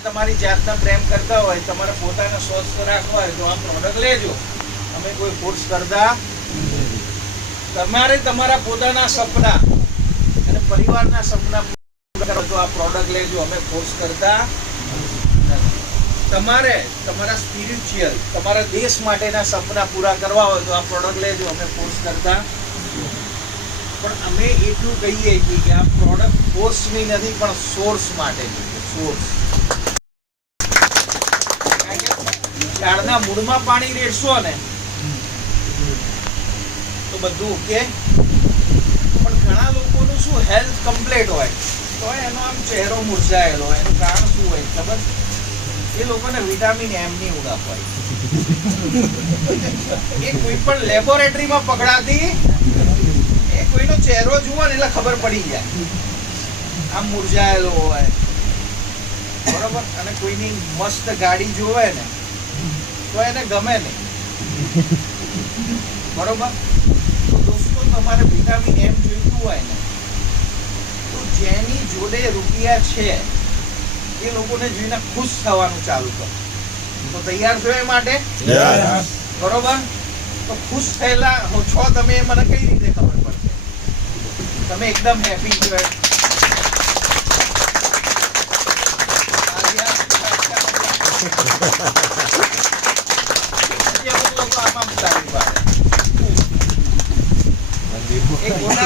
તમારી જાતના પ્રેમ કરતા હોય, તમારે પોતાને સ્વસ્થ રાખવા હોય તો આ પ્રોડક્ટ લેજો. અમે કોઈ ફોર્સ કરતા. તમારે તમારા પોતાના સપના અને પરિવારના સપના પૂરા કરવા તો આ પ્રોડક્ટ લેજો. અમે ફોર્સ કરતા. તમારે તમારા સ્પિરિચ્યુઅલ, તમારા દેશ માટેના સપના પૂરા કરવા હોય તો આ પ્રોડક્ટ લેજો. અમે ફોર્સ કરતા. પણ અમે એટલું કહીએ છીએ કે આ પ્રોડક્ટ ફોર્સની નથી પણ સોર્સ માટે છે. સોર્સ ઝાડના મૂળમાં પાણી રેડશો ને તો બધું ઓકે. પણ ઘણા લોકોનું શું હેલ્થ કમ્પ્લીટ હોય તો એનો આમ ચહેરો મુરઝાયેલો હોય. એનું કારણ શું હોય ખબર? એ લોકોને વિટામિન એમ ની ઉણપ હોય. એ કોઈ પણ લેબોરેટરીમાં પકડાતી એ કોઈનો ચહેરો જુઓ ને એટલે ખબર પડી જાય આમ મુરઝાયેલો હોય, બરોબર. અને કોઈની મસ્ત ગાડી જોવે ને તો એને ગમે નહીં, બરોબર. તો દોસ્તો તમારે વિટામિન એમ જોઈતું હોય ને તો જેની જોડે રૂપિયા છે એ લોકોને જોઈને ખુશ થવાનું ચાલુ કરો. તો તૈયાર છો એ માટે? બરોબર. તો ખુશ થયેલા છો તમે એ મને કઈ રીતે ખબર પડશે? તમે એકદમ હેપી છો.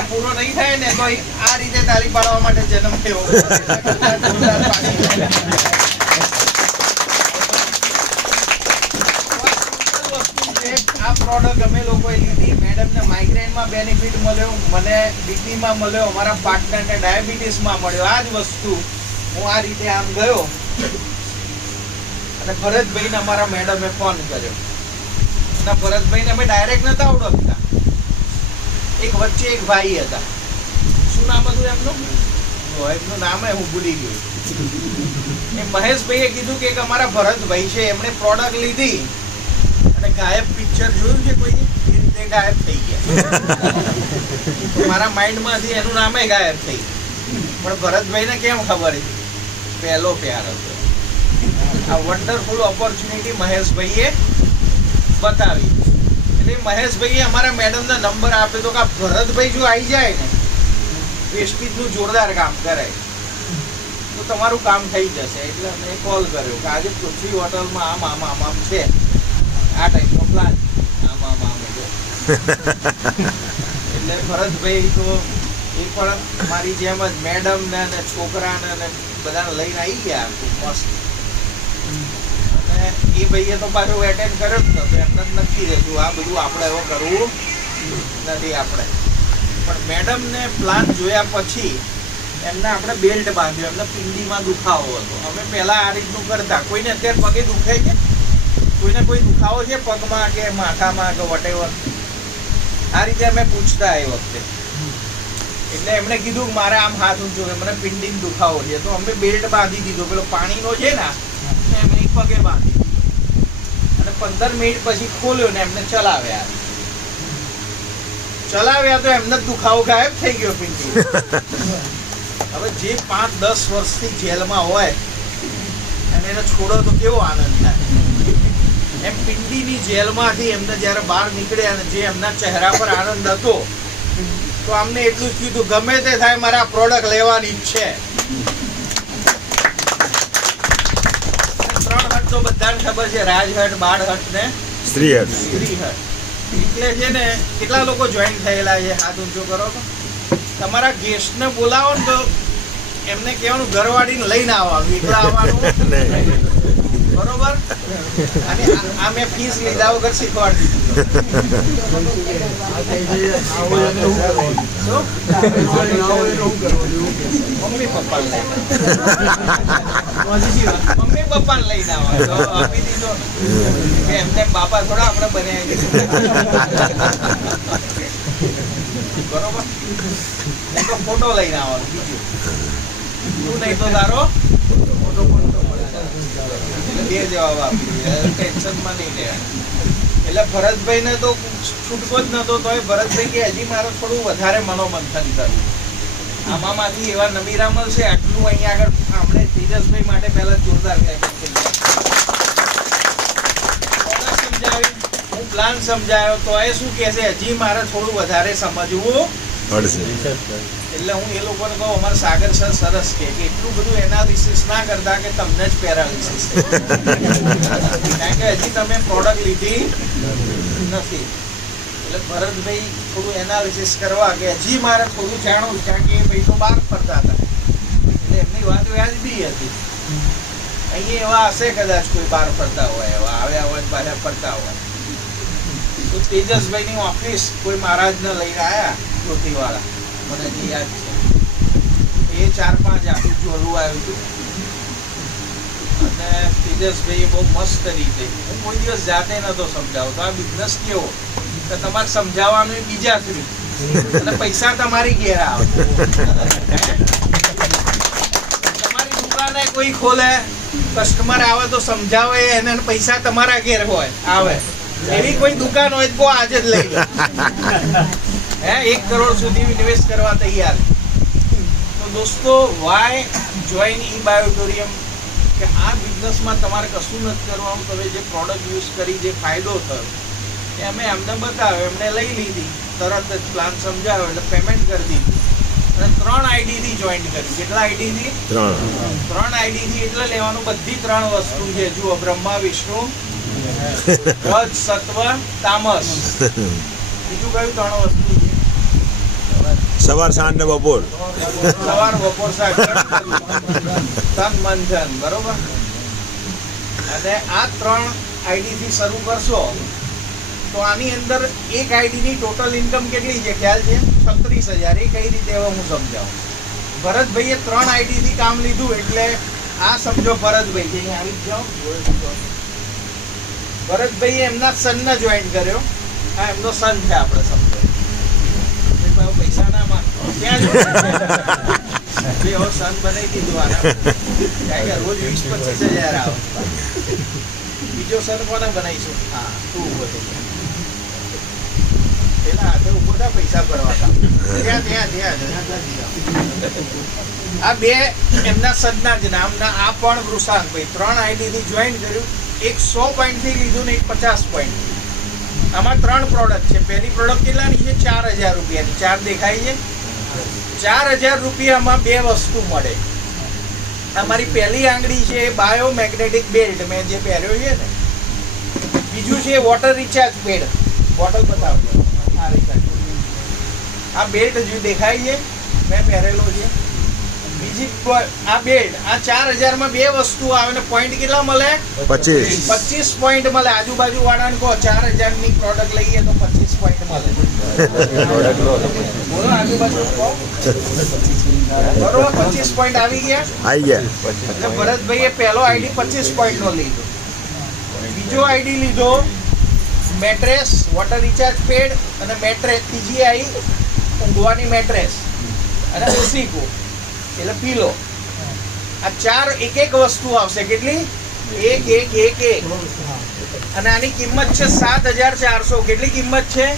પૂરો નહીં થાય ને તો આ રીતે તાળી પાડવા માટે જન્મ થયો. આ પ્રોડક્ટ અમે લોકોએ લીધી. મેડમને માઇગ્રેનમાં બેનિફિટ મળ્યો, મને બીપીમાં મળ્યો, અમારા પાર્ટનરને ડાયાબિટીસમાં મળ્યો. આ જ વસ્તુ હું આ રીતે આમ ગયો અને ભરતભાઈને અમારા મેડમે ફોન કર્યો. અને ભરતભાઈને અમે ડાયરેક્ટ નતા ઓળખતા. એક વચ્ચે એક ભાઈ હતા. શું નામ હતું એમનું? એમનું નામ હું ભૂલી ગયો. એ મહેશભાઈએ કીધું કે અમારા ભરતભાઈ છે, એમણે પ્રોડક્ટ લીધી અને ગાયબ પિક્ચર જોયું છે કોઈ એ રીતે ગાયબ થઈ ગયા. મારા માઇન્ડમાંથી એનું નામે ગાયબ થઈ. પણ ભરતભાઈને કેમ ખબર છે? પહેલો પ્યાર હતો. આ વન્ડરફુલ ઓપોર્ચ્યુનિટી મહેશભાઈએ બતાવી. એટલે મહેશભાઈએ અમારા મેડમને નંબર આપ્યો તો કે આ ભરતભાઈ જો આવી જાય ને વેસ્ટીજનું જોરદાર કામ કરે તો તમારું કામ થઈ જશે. એટલે મેં કોલ કર્યો કે આજે પૃથ્વી હોટલમાં આમ આમ આમ આમ છે, આ ટાઈપનો પ્લાન આમ આમ આમ છે. એટલે ભરતભાઈ તો એ પણ મારી જેમ જ મેડમને અને છોકરાને અને બધાને લઈને આવી ગયા. ખૂબ મસ્ત. અને એ ભાઈએ તો પાછો એટેન્ડ કર્યો જ નતો. એમને જ નક્કી રહેતું આ બધું આપણે હવે કરવું નથી આપણે. પણ મેડમને પ્લાન જોયા પછી એમને આપણે બેલ્ટ બાંધ્યો. એમને પિંડીમાં દુખાવો હતો. અમે પહેલા આ રીતનું કરતા. કોઈને અત્યારે પગે દુખે છે? કોઈને કોઈ દુખાવો છે પગમાં કે માથામાં કે વટેવર? આ રીતે અમે પૂછતા એ વખતે. એટલે એમણે કીધું મારે આમ હાથ ઊંચો કે મને પિંડીનો દુખાવો છે. તો અમે બેલ્ટ બાંધી દીધો. પેલો પાણીનો છે ને એમને પગે બાંધી દીધો. અને 15 મિનિટ પછી ખોલ્યો ને એમને ચલાવ્યા તો એમને દુખાવો ગાયબ થઈ ગયો પિંડી. હવે જે 5-10 વર્ષથી જેલમાં હોય અને એને છોડો તો કેવો આનંદ થાય. એમ પિંડીની જેલમાંથી એમને જ્યારે બહાર નીકળ્યા અને જે એમના ચહેરા પર આનંદ હતો તો અમને એટલું જ કીધું ગમે તે થાય મારે આ પ્રોડક્ટ લેવાની જ છે. 3 હટ તો બધાને ખબર છે, રાજહટ, બાળહટ ને શ્રીહટ. એટલે છે ને કેટલા લોકો જોઈન થયેલા છે? હાથ ઊંચો કરો. તો તમારા ગેસ્ટને બોલાવો ને તો એમને કહેવાનું ઘરવાળીને લઈને આવવાનું, એકલા આવવાનું, બરોબર. અને આ મેં ફીસ લીધા વગર શીખવાડી મમ્મી પપ્પાને લઈને આવવાનું આપી દીધો. એમને બાપા થોડા આપણે બનાવી બરોબર. ફોટો લઈને આવવાનો બીજું તું નહીં તો તારો ફોટો બે જવાબ આપી ટેન્શનમાં નહીં લેવા. એટલે ભરતભાઈને તો છૂટકો જ નતો. તો ભરતભાઈ કે હજી મારે થોડું વધારે મનોમંથન કરવું. આમાંથી એવા નમીરા મળશે આટલું અહીંયા આગળ આપણે તેજસભાઈ માટે પહેલા જોરદાર પ્લાન સમજાયો તો એ શું કહે છે, હજી મારે થોડું વધારે સમજવું પડશે. એટલે હું એ લોકોને કહું, અમારા સાગર સર સરસ કે એટલું બધું એનાલિસિસ ના કરતા કે તમને જ પેરાલિસિસ કારણ કે હજી તમે પ્રોડક્ટ લીધી નથી. એટલે ભરતભાઈ થોડું એનાલિસિસ કરવા કે હજી મારે થોડું જાણવું, કારણ કે એ ભાઈ તો બહાર ફરતા હતા એટલે એમની વાત વ્યાજબી હતી. અહીંયા એવા હશે કદાચ કોઈ બહાર ફરતા હોય, એવા આવ્યા હોય બહાર ફરતા હોય. તો તેજસભાઈની ઓફિસ કોઈ મહારાજને લઈને આવ્યા ધોતીવાળા, મને જે યાદ છે એ 4-5 આખું જોરું આવ્યું હતું. અને તેજસભાઈ બહુ મસ્ત રીતે, હું કોઈ દિવસ જાતે નતો સમજાવતો. આ બિઝનેસ કેવો કે તમારે સમજાવવાનું બીજા થ્રુ અને પૈસા તમારી ઘેર આવે. તમારી દુકાને કોઈ ખોલે, કસ્ટમર આવે તો સમજાવે એને, પૈસા તમારા ઘેર હોય આવે. એવી કોઈ દુકાન હોય તો આજે જ લઈ લો. 1 કરોડ સુધી ઇન્વેસ્ટ કરવા તૈયાર. તો દોસ્તો, વાય જોઈન ઈ બાયોટોરિયમ કે આ બિઝનેસમાં તમારે કશું નથી કરવાનું. તમે જે પ્રોડક્ટ યુઝ કરી જે ફાયદો થયો એ અમે એમને બતાવ્યો, એમને લઈ લીધી, તરત જ પ્લાન સમજાવ્યો એટલે પેમેન્ટ કરી દીધી અને 3 આઈડીથી જોઈન કર્યું. કેટલા આઈડીથી? 3 આઈડીથી. એટલે લેવાનું બધી 3 વસ્તુ છે. જુઓ, બ્રહ્મા, વિષ્ણુ, વજ, સત્વ, તામસ. બીજું કયું 3 વસ્તુ છે? સવાર, સાંજ ને બપોર. સવાર, બપોર, સાંજ, તન, મન, ધન. બરોબર. અને આ 3 આઈડીથી શરૂ કરશો તો આની અંદર એક આઈડીની ટોટલ ઇન્કમ કેટલી છે ખ્યાલ છે? 36,000. એ કઈ રીતે હવે હું સમજાવું. ભરતભાઈએ 3 આઈડીથી કામ લીધું એટલે આ સમજો ભરતભાઈ છે, અહીંયા આવી જાઓ. ભરતભાઈએ એમના સનને જોઈન કર્યો. આ એમનો સન છે, આપણે સમજો. પૈસા ના માં ક્યાં સન બનાવી દીધું આના, રોજ 20-25,000 આવે. બીજો સન કોને બનાવીશું? હા, તું ઉભો થઈ પેલા હાથે ઉભો થા, પૈસા ભરવા. આ 2 એમના સનના જ નામના. આ પણ વૃષાંકભાઈ 3 આઈડીથી જોઈન કર્યું. એક 100 પોઈન્ટથી લીધું ને એક 50 પોઈન્ટ. આમાં 3 પ્રોડક્ટ છે. પહેલી પ્રોડક્ટ કેટલાની છે? 4,000 રૂપિયાની. 4 દેખાય છે? 4,000 રૂપિયામાં 2 વસ્તુ મળે. અમારી પહેલી આંગળી છે બાયોમેગ્નેટિક બેલ્ટ, મેં જે પહેર્યો છે ને. બીજું છે વોટર રિચાર્જ પેડ. બોટલ બતાવો. આ બેલ્ટ જે દેખાય છે મેં પહેરેલો છે. બીજી આ બેલ્ટ. આ 4,000 માં 2 વસ્તુ આવે ને પોઈન્ટ કેટલા મળે? 25 પોઈન્ટ મળે. આજુબાજુ વાળાને કહો 4,000 ની પ્રોડક્ટ લઈએ તો 25 પોઈન્ટ મળે. બોલો આજુબાજુ કહો. બરોબર, 25 પોઈન્ટ આવી ગયા. એટલે ભરતભાઈએ પહેલો આઈડી 25 પોઈન્ટ નો લીધો. બીજો આઈડી લીધો મેટ્રેસ, વોટર રિચાર્જ પેડ અને મેટ્રેસ. ત્રીજી આવી ઊંઘવાની મેટ્રેસ અને ઓસીકો એટલે પીલો. આ 4 એક વસ્તુ આવશે. કેટલી? એક. અને આની કિંમત છે 7,400. કેટલી કિંમત છે?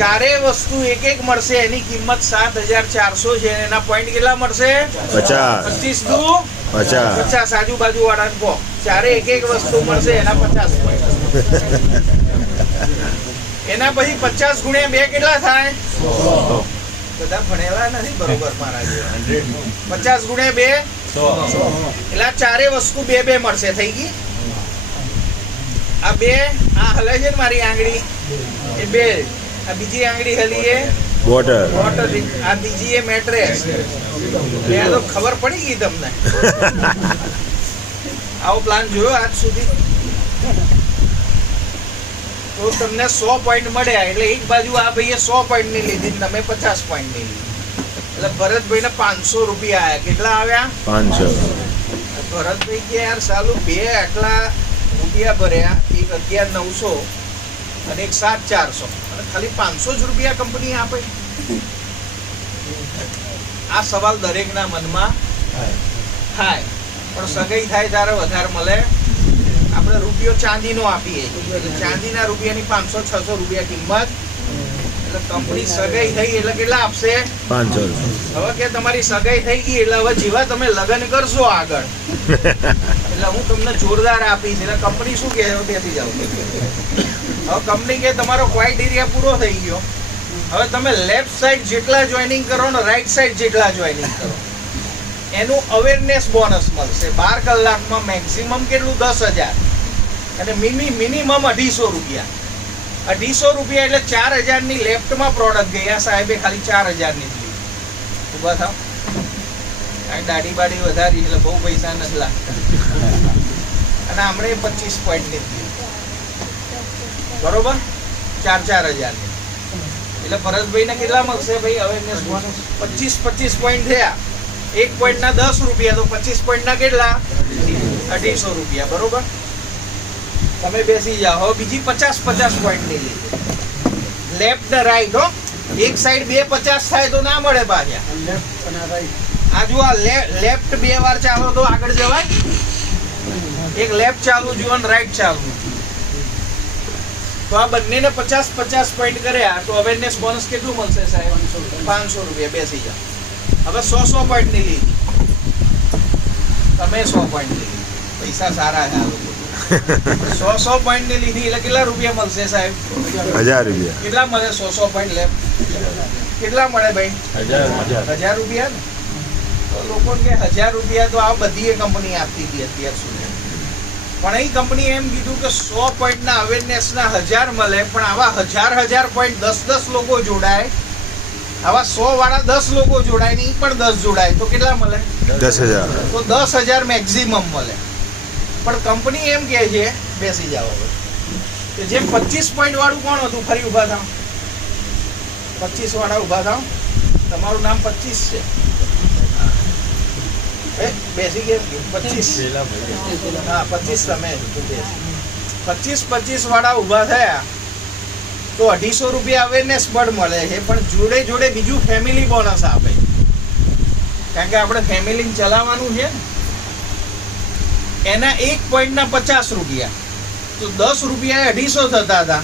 4 વસ્તુ એક મળશે. એની કિંમત 7,400 છે. એના પોઈન્ટ કેટલા મળશે? 25 દુ 50. આજુબાજુ વાળાને કહો 4 એક વસ્તુ મળશે, એના 50 પોઈન્ટ. એના પછી 50 ગુણ્યા 2 કેટલા થાય? 100. બધા ભણેલા નથી બરોબર મારા જેવા. 50 ગુણ્યા 2 એટલે 4 વસ્તુ 2 મળશે. થઈ ગઈ. આ 2 આ હલે છે ને મારી આંગળી એ બેલ્ટ. આ બીજી આંગળી હલી એ વોટર. આ બીજી એ મેટ્રેસ. એ તો ખબર પડી ગઈ તમને. આવો પ્લાન જોયો આજ સુધી? તો તમને 100 પોઈન્ટ મળ્યા. એટલે એક બાજુ આ ભાઈએ 100 પોઈન્ટ ની લીધી, તમે 50 પોઈન્ટ ની લીધી. એટલે ભરતભાઈ ને 500 રૂપિયા આવ્યા. કેટલા આવ્યા? 500. ભરતભાઈ કે યાર સાલું 2 આટલા રૂપિયા ભર્યા, એક 11,900 અને એક 7,400 અને ખાલી 500 જ રૂપિયા કંપની આપે. આ સવાલ દરેકના મનમાં થાય. પણ સગાઈ થાય ત્યારે વધારે મળે. આપણે રૂપિયો ચાંદીનો આપીએ, ચાંદીના રૂપિયાની 500-600 રૂપિયા કિંમત. એટલે કંપની સગાઈ થઈ એટલે કેટલા આપશે? 500 હવે કે તમારી સગાઈ થઈ ગઈ એટલે હવે જેવા તમે લગ્ન કરશો આગળ એટલે હું તમને જોરદાર આપીશ. એટલે કંપની શું કહે? બેસી જાઓ. હવે કંપની કે તમારો ક્રાઇટેરિયા પૂરો થઈ ગયો, હવે તમે લેફ્ટ સાઈડ જેટલા જોઈનિંગ કરો ને રાઈટ સાઈડ જેટલા જોઈનિંગ કરો એનું અવેરનેસ બોનસ મળશે. 12 કલાકમાં મેક્સિમમ કેટલું? 10,000 અને મિનિમમ 250 રૂપિયા. 250 રૂપિયા એટલે 4,000 ની લેફ્ટમાં પ્રોડક્ટ ગઈ. આ સાહેબે ખાલી 4,000 ની લીધી. ઉભા થાવ. આ દાઢી બાડી વધારી એટલે બહુ પૈસા નથી લાગતા. અને હમણે 25 પોઈન્ટ ની લીધી. બરોબર? 4,000 ની. એટલે ભરતભાઈને કેટલા મળશે ભાઈ અવેરનેસ બોનસ? 25 પોઈન્ટ થયા. 1 પોઈન્ટના 10 રૂપિયા તો 25 પોઈન્ટના કેટલા? 250 રૂપિયા. બરોબર? તમે બેસી જાઓ. હવે બીજી 50 પોઈન્ટ ની લીધી. લેફ્ટ ને રાઈટ હો. એક સાઈડ 2 50 થાય તો ના મળે પાછા. આ જો આ લેફ્ટ 2 વાર ચાલો તો આગળ જવાય. એક લેફ્ટ ચાલુ જુઓ ને રાઈટ ચાલુ. તો આ બંનેને 50 પોઈન્ટ કર્યા તો અવેરનેસ બોનસ કેટલું મળશે સાહેબ? 500 રૂપિયા. બેસી જાઓ. હવે 100 પોઈન્ટ ની લીધી. તમે 100 પોઈન્ટ ની લીધી. પૈસા સારા છે આ લોકો. 100 પોઈન્ટ ની લીધી એટલે કેટલા રૂપિયા મળશે સાહેબ? 1000 રૂપિયા. કેટલા મળે? 100 પોઈન્ટ લે કેટલા મળે ભાઈ? 1000 રૂપિયા ને. તો લોકો કે 1000 રૂપિયા તો આ બધી કંપની આપતી હતી અત્યાર સુધી. પણ એ કંપની એમ કીધું કે 100 પોઈન્ટના અવેરનેસના 1000 મળે, પણ આવા 1000 પોઈન્ટ 10 લોકો જોડાય. આવા 100 વાળા 10 લોકો જોડાય ને એ પણ 10 જોડાય તો કેટલા મળે? 10,000. તો 10,000 મેક્સિમમ મળે. પણ કંપની એમ કહે છે, બેસી જાઓ હવે, કે જે 25 પોઈન્ટ વાળું કોણ હતું? ફરી ઊભા થાવ. 25 વાળા ઊભા થાવ. તમારું નામ 25 છે. બેસી ગયા. 25 હા 25 તમે 25 વાળા ઊભા થયા તો 250 રૂપિયા અવેરનેસ પણ મળે છે, પણ જોડે જોડે બીજું ફેમિલી બોનસ આપે. કારણ કે આપણે ફેમિલી ચલાવવાનું છે ને. એના 1 પોઈન્ટના 50 રૂપિયા તો 10 રૂપિયા 250 થતા હતા.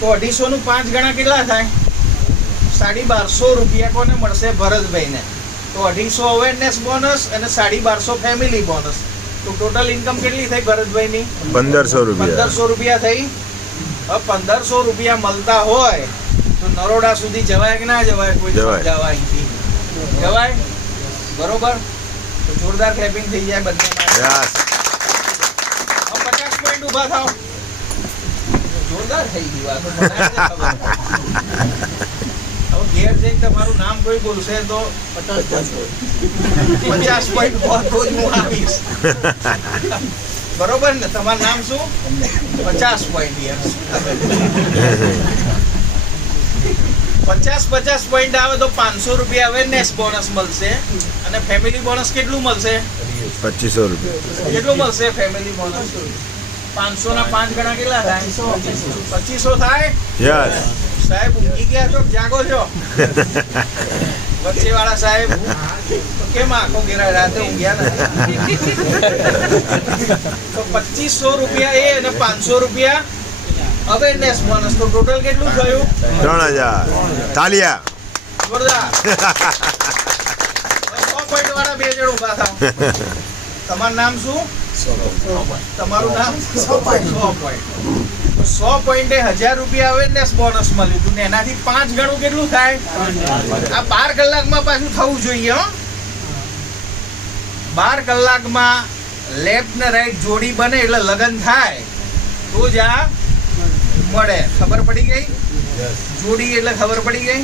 તો 250 નું 5 ગણા કેટલા થાય? 1250 રૂપિયા કોને મળશે? ભરતભાઈને. તો 250 અવેરનેસ બોનસ અને 1250 ફેમિલી બોનસ. તો ટોટલ ઇન્કમ કેટલી થઈ ભરતભાઈની? 1500 રૂપિયા. 1500 રૂપિયા થઈ. હવે 1500 રૂપિયા મળતા હોય તો નરોડા સુધી જવાય કે ના જવાય? કોઈ જવાય અહીંથી જવાય. બરોબર? તો જોરદાર ક્લેપિંગ થઈ જાય બંને માટે. 50 પોઈન્ટ ઊભા થાવ. જોરદાર થઈ ગયું આ તો. હવે ઘેર જઈને તમારું નામ કોઈ બોલશે તો 50 પોઈન્ટ તો જ હું આવીશ. બરોબર ને? તમારું નામ શું? 50 પોઈન્ટ. 50 પોઈન્ટ આવે તો 500 રૂપિયા અવેરનેસ બોનસ મળશે. અને ફેમિલી બોનસ કેટલું મળશે? 2500 રૂપિયા. કેટલું મળશે ફેમિલી બોનસ? 500 ના 5 ગણા કેટલા થાય? 2500 થાય. યસ. સાહેબ ઊંઘી ગયા છો? જાગો છો? વચ્ચે વાળા સાહેબ કેમ આખો ઘેરા રાતે ઊંઘ્યા ને? તો 2500 રૂપિયા એ અને 500 રૂપિયા અવેરનેસ બોનસ. તો ટોટલ કેટલું થયું? 3000. તાલિયા. જોરદાર. 100 પોઈન્ટ વાળા 2 જણ ઊભા થાવ. તમારું નામ શું? તમારું નામ? 100 પોઈન્ટે 1000 રૂપિયા અવેરનેસ બોનસ મળ્યું હતું ને એનાથી 5 ગણું કેટલું થાય? આ 12 કલાકમાં પાછું થવું જોઈએ. 12 કલાકમાં લેફ્ટ ને રાઈટ જોડી બને એટલે લગન થાય તો જ આ મળે. ખબર પડી ગઈ? જોડી એટલે ખબર પડી ગઈ?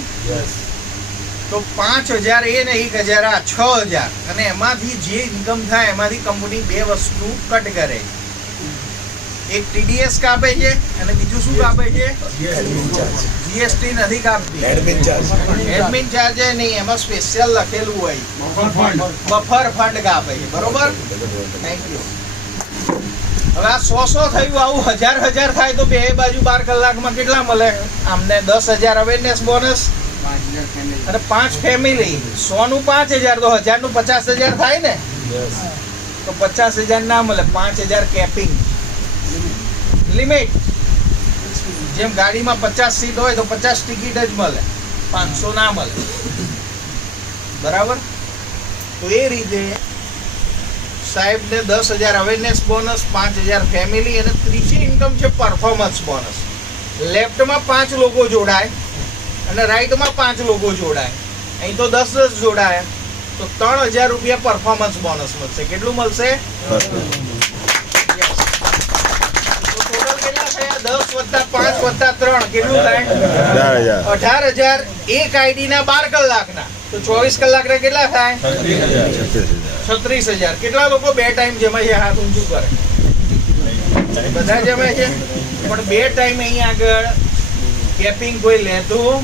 તો 5000 એ ને 1000 આ 6000. અને એમાંથી જે ઇન્કમ થાય એમાંથી કંપની 2 વસ્તુ કટ કરે. એક TDS કાપે છે અને બીજું શું કાપે છે? GST નથી કાપતી. એડમિન ચાર્જ નહીં, એમાં સ્પેશિયલ લખેલું હોય બફર ફંડ કાપે છે. બરોબર? Thank you. હવે આ 100 થયું. આવું 1000 થાય તો બે બાજુ 12 કલાકમાં કેટલા મળે? આમને 10,000 અવેરનેસ બોનસ અને 5 ફેમિલી. 100 નું 5000 તો 1000 નું 50,000 થાય ને? તો 50,000 ના મળે. 5000 કેપિંગ લિમિટ. જેમ ગાડીમાં 50 સીટ હોય તો 50 ટિકિટ જ મળે, 500 ના મળે, બરાબર? તો એ રીતે સાહેબને 10,000 અવેરનેસ બોનસ, 5,000 ફેમિલી, અને ત્રીજી ઇન્કમ છે પરફોર્મન્સ બોનસ. લેફ્ટમાં 5 લોકો જોડાય અને રાઈટમાં 5 લોકો જોડાય, અહીં તો 10 જોડાય, તો 3,000 રૂપિયા પરફોર્મન્સ બોનસ મળશે. કેટલું મળશે? ટોટલ કેટલા થયા? 10 વત્તા 5 વત્તા 3 કેટલું થાય? 18,000. એક આઈડી ના 12 કલાકના, તો 24 કલાકના કેટલા થાય? 36,000. કેટલા લોકો 2 ટાઈમ જમે છે? હાથ ઊંચું કરે. બધા જમે છે, પણ 2 ટાઈમ અહીં આગળ કેપિંગ કોઈ લેતું,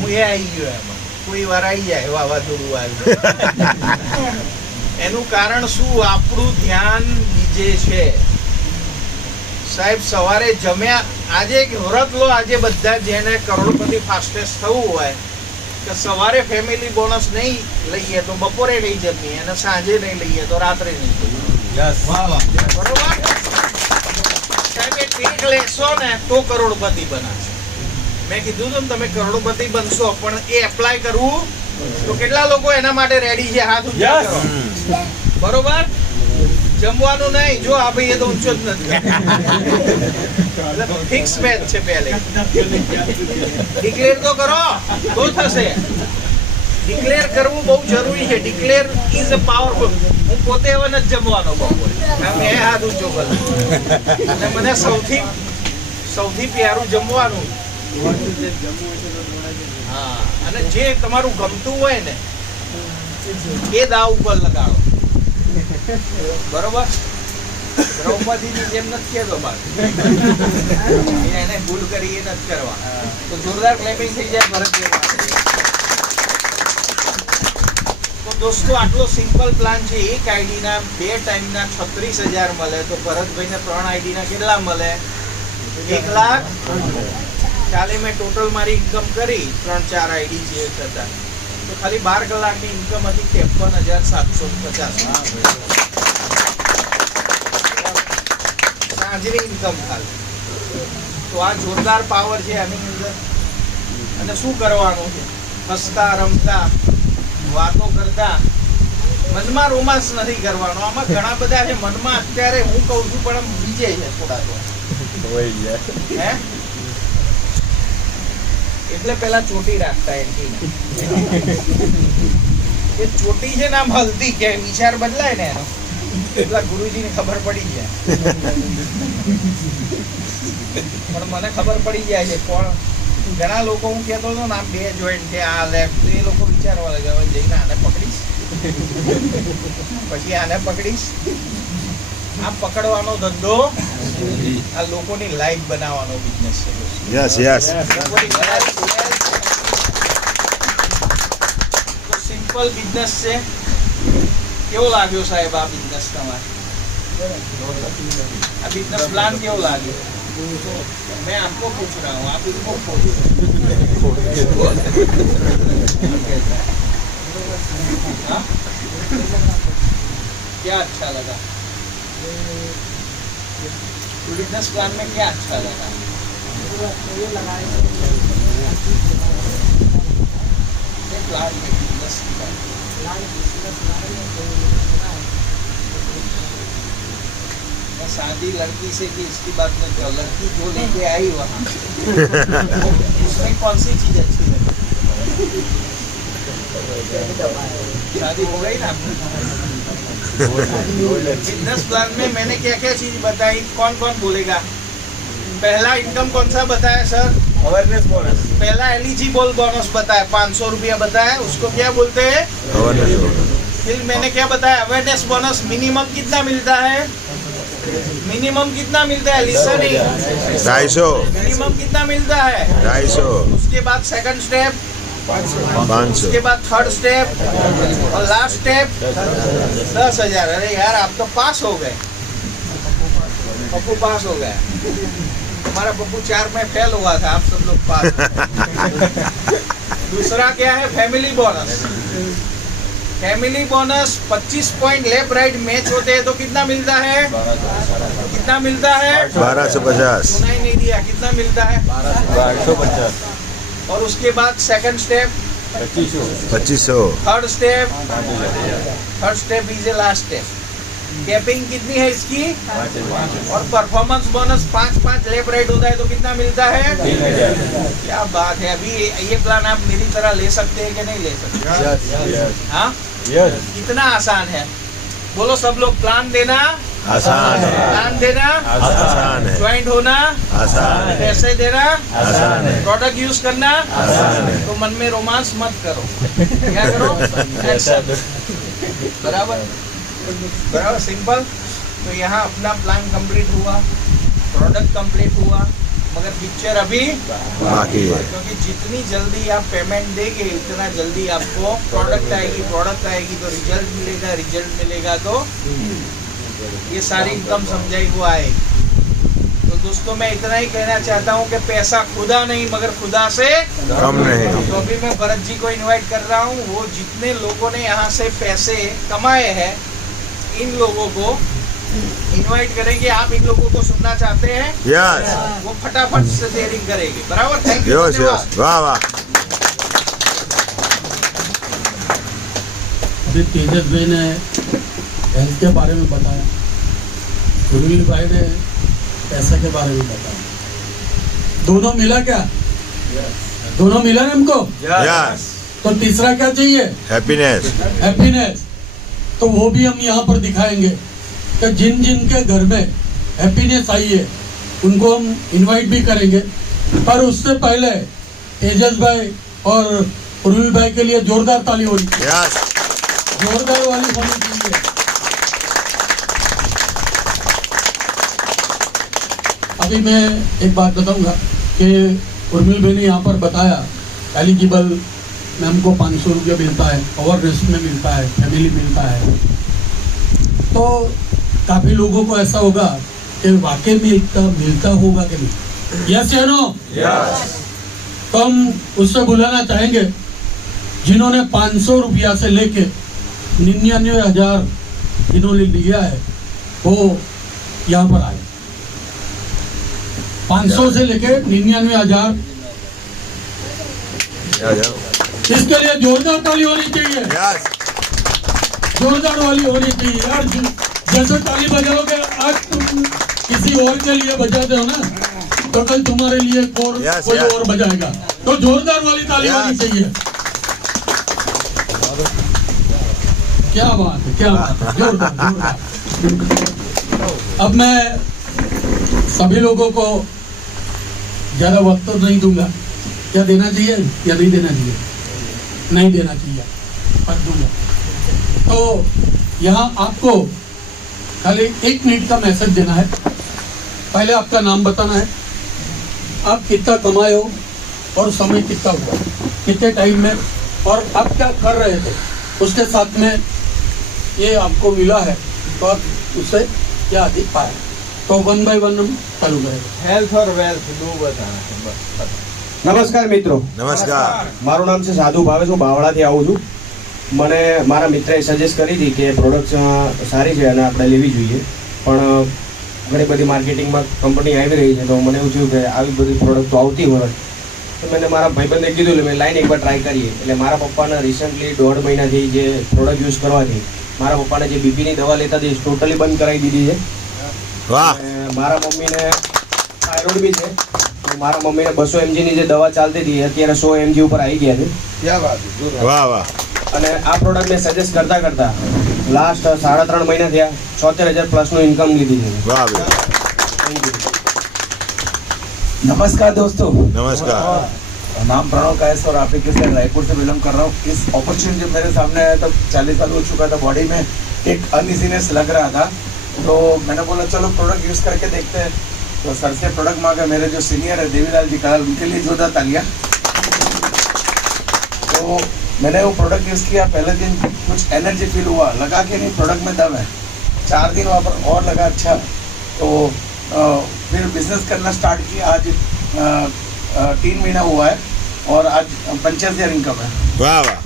હું એ આવી ગયો એમાં. કોઈ વાર આવી જાય વાવાઝોડું આવ્યું. એનું કારણ શું? આપણું ધ્યાન બીજે છે. સાહેબ સવારે જમ્યા, આજે એક વ્રત લો, આજે બધા જેને કરોડપતિ ફાસ્ટેસ્ટ થવું હોય કે સવારે ફેમિલી બોનસ નહીં લઈએ તો બપોરે નહીં જમીએ, અને સાંજે નહીં લઈએ તો રાત્રે નહીં જમીએ. બરોબર સાહેબ? એ ટેક લેશો ને તો કરોડપતિ બનાવશો. મેં કીધું તો તમે કરોડપતિ બનશો, પણ એ એપ્લાય કરવું તો કેટલા લોકો એના માટે રેડી છે? હાથ ઊંચા કરો. બરોબર? જમવાનું નહીં. જો આ ભાઈ એ તો ઊંચો જ નથી. ફિક્સ મેચ છે. પહેલે ડિક્લેર તો કરો તો થશે. ડિક્લેર કરવું બહુ જરૂરી છે. Declare is a powerful. હું પોતે હવે નથી જમવાનો બપોરે, મેં હાથ ઊંચો કર્યો, અને મને સૌથી પ્યારું જમવાનું. હા, અને જે તમારું ગમતું હોય ને એ દાવ ઉપર લગાડો. બરોબર? દ્રૌપદીની જેમ નથી કહેતો બાર, એને ભૂલ કરી એ નથી કરવા. તો જોરદાર ક્લેપિંગ થઈ જાય ભરત. તો દોસ્તો આટલો સિમ્પલ પ્લાન છે. એક આઈડીના 2 ટાઈમના 36,000 મળે, તો ભરતભાઈને 3 આઈડીના કેટલા મળે? 1 લાખ. કાલે મેં ટોટલ મારી ઇન્કમ કરી 3-4 આઈડી જે હતા, તો ખાલી 12 કલાકની ઇન્કમ હતી 53,750. સાંજની ઇન્કમ ખાલી. તો આ જોરદાર પાવર છે આની અંદર. અને શું કરવાનું છે? હસતા રમતા વાતો કરતા, મનમાં રોમાંસ નથી કરવાનો. આમાં ઘણા બધા છે મનમાં, અત્યારે હું કહું છું પણ બીજે છે થોડા હે. એટલે પેલા ચોટી રાખતા એની એ ચોટી છે ને આમ હલ્દી કે વિચાર બદલાય ને એનો, એટલા ગુરુજીને ખબર પડી જાય. પણ મને ખબર પડી જાય છે કોણ. ઘણા લોકો હું કહેતો હતો ને આમ 2 જોઈન્ટ છે, આ લેફ્ટ, એ લોકો વિચારવા લાગે હવે જઈને આને પકડીશ, પછી આને પકડીશ. આમ પકડવાનો ધંધો આ લોકોની લાઈફ બનાવવાનો બિઝનેસ છે. Yes yes. સિમ્પલ બિઝનેસ છે. કેવો લાગ્યો સાહેબ આ બિઝનેસ તમારે? આ બિઝનેસ પ્લાન કેવો લાગ્યો? मैं आपको पूछ रहा हूँ, आप इसको क्या अच्छा लगा? बिजनेस प्लान में क्या अच्छा लगा? प्लान में बिजनेस शादी लड़की से की इसकी बात नहीं करो, लड़की जो लेके आई वहाँ उसमें कौन सी चीज अच्छी लगी? शादी हो गई ना। बिजनेस प्लान में मैंने क्या क्या चीज बताई, कौन कौन बोलेगा? पहला इनकम कौन सा बताया सर? Awareness bonus. पहला एलिजिबल बोनस बताया, 500 रुपया बताया, उसको क्या बोलते हैं? फिर मैंने क्या बताया? अवेयरनेस बोनस मिनिमम कितना मिलता है? मिनिमम कितना मिलता है? लिसनिंग 250। मिनिमम कितना मिलता है? 250। उसके बाद सेकंड स्टेप 500। उसके बाद थर्ड स्टेप और लास्ट स्टेप 10,000। अरे यार आप तो पास हो गए, पप्पू पास हो गया। हमारा पप्पू 4 में फेल हुआ था, आप सब लोग पास। दूसरा क्या है? Family bonus. Family bonus 25 point left right match होते हैं तो कितना मिलता है? कितना मिलता है? 1250 सुनाई नहीं दिया, कितना मिलता है? 1250 और उसके बाद second step, 2500 third step is a last step. Capping कितनी है इसकी? और परफॉर्मेंस बोनस 5 लेफ्ट राइट होता है तो कितना मिलता है? 3000। क्या बात है। अभी ये प्लान आप मेरी तरह ले सकते हैं कि नहीं ले सकते? हाँ, कितना आसान है। बोलो सब लोग, प्लान देना आसान है, प्लान देना आसान है, ज्वाइंट होना आसान है, पैसे देना आसान है, प्रोडक्ट यूज करना आसान है। तो मन में रोमांस मत करो। क्या करो? Action। बराबर बराबर, सिंपल। तो यहाँ अपना प्लान कंप्लीट हुआ, प्रोडक्ट कंप्लीट हुआ, मगर पिक्चर अभी बाकी है। क्योंकि जितनी जल्दी आप पेमेंट देंगे उतना जल्दी आपको प्रोडक्ट आएगी तो रिजल्ट मिलेगा तो ये सारी इनकम समझाई वो आएगी। तो दोस्तों मैं इतना ही कहना चाहता हूँ कि पैसा खुदा नहीं मगर खुदा से कम नहीं। तो अभी मैं भरत जी को इनवाइट कर रहा हूँ, वो जितने लोगों ने यहाँ से पैसे कमाए हैं इन लोगों को इनवाइट करेंगे। आप इन लोगों को सुनना चाहते हैं? यस वो फटाफट से शेयरिंग करेंगे। बराबर, थैंक यू। यस यस, वाह वाह। अभी तेजस भाई ने हेल्थ के बारे में बताया, गुरवीर भाई ने पैसे के बारे में बताया। दोनों मिला क्या? दोनों मिला ना हमको? यस, तो तीसरा क्या चाहिए? हैप्पीनेस। हैप्पीनेस। तो वो भी हम यहाँ पर दिखाएंगे कि जिन जिन के घर में हैप्पीनेस आई है उनको हम इनवाइट भी करेंगे। पर उससे पहले तेजस भाई और गुरवीर भाई के लिए जोरदार ताली होनी चाहिए, यस, जोरदार वाली होनी चाहिए। अभी मैं एक बात बताऊंगा कि उर्मिल भाई ने यहाँ पर बताया एलिजिबल में हमको 500 रुपया मिलता है, ओवरड्रेस में मिलता है, फैमिली मिलता है। तो काफ़ी लोगों को ऐसा होगा कि वाकई में इतना मिलता होगा कि नहीं। यस या नो? तो हम उससे बुलाना चाहेंगे जिन्होंने 500 रुपया से लेके 99,000 जिन्होंने लिया है वो यहाँ पर आए। 500 से लेके 99,000, इसके लिए जोरदार ताली होनी चाहिए, यस, जोरदार वाली होनी चाहिए यार। जैसे ताली बजाओगे आज तुम किसी और के लिए बजाते हो ना, तो कल तुम्हारे लिए कोई और बजाएगा। तो जोरदार वाली ताली होनी चाहिए। क्या बात है, क्या बात है, जोरदार जोरदार। अब मैं सभी लोगों को ज्यादा वक्त तो नहीं दूंगा। क्या देना चाहिए या नहीं देना चाहिए? नहीं देना चाहिए, पर दूंगा। तो यहाँ आपको खाली 1 मिनट का मैसेज देना है। पहले आपका नाम बताना है, आप कितना कमाए हो और समय कितना हुआ, कितने टाइम में, और आप क्या कर रहे थे, उसके साथ में ये आपको मिला है तो आप उससे क्या अधिक पाए। तो 1 बाय 1 हम चालू करेंगे। हेल्थ और वेल्थ दो बताना है बस। નમસ્કાર મિત્રો, નમસ્કાર। મારું નામ છે સાધુ ભાવેશ, હું બાવળાથી આવું છું। મને મારા મિત્રએ સજેસ્ટ કરી હતી કે પ્રોડક્ટ સારી છે અને આપણે લેવી જોઈએ, પણ ઘણી બધી માર્કેટિંગમાં કંપની આવી રહી છે, તો મને એવું થયું કે આવી બધી પ્રોડક્ટ તો આવતી હોય તો મેં મારા ભાઈબંધે કીધું એટલે મેં લાઈન એકવાર ટ્રાય કરીએ। એટલે મારા પપ્પાને રિસન્ટલી 1.5 મહિનાથી જે પ્રોડક્ટ યુઝ કરવાથી મારા પપ્પાને જે બીપીની દવા લેતા હતી ટોટલી બંધ કરાવી દીધી છે। વાહ, અને મારા મમ્મીને થાઇરોઇડ બી છે, તો મારા મમ્મીને 200 mg ની જે દવા ચાલતી હતી અત્યારે 100 mg ઉપર આવી ગયા છે। વાહ વાહ। અને આ પ્રોડક્ટ મેં સજેસ્ટ કરતા કરતા લાસ્ટ 3.5 મહિના થયા 76,000 પ્લસનું ઇન્કમ લીધી છે। વાહ ભાઈ, થેન્ક યુ। नमस्कार दोस्तों, નમસ્કાર। नाम प्रणव कायस और एप्लीकेशन रायपुर से बिलोंग कर रहा हूँ। इस अपॉर्चुनिटी जब मेरे सामने आया तब 40 साल हो चुका था, बॉडी में एक अनइजीनेस लग रहा था, तो मैंने बोला चलो प्रोडक्ट यूज़ करके देखते हैं। तो सर से प्रोडक्ट मांगा, मेरे जो सीनियर है देवीलाल जी कलाल, उनके लिए जोरदार तालियां। तो मैंने वो प्रोडक्ट यूज़ किया, पहले दिन कुछ एनर्जी फील हुआ, लगा कि नहीं प्रोडक्ट में दम है। 4 दिन वहाँ पर और लगा अच्छा, तो फिर बिजनेस करना स्टार्ट किया। आज 3 महीना हुआ है और आज 85,000 इनकम है। વાહ વાહ।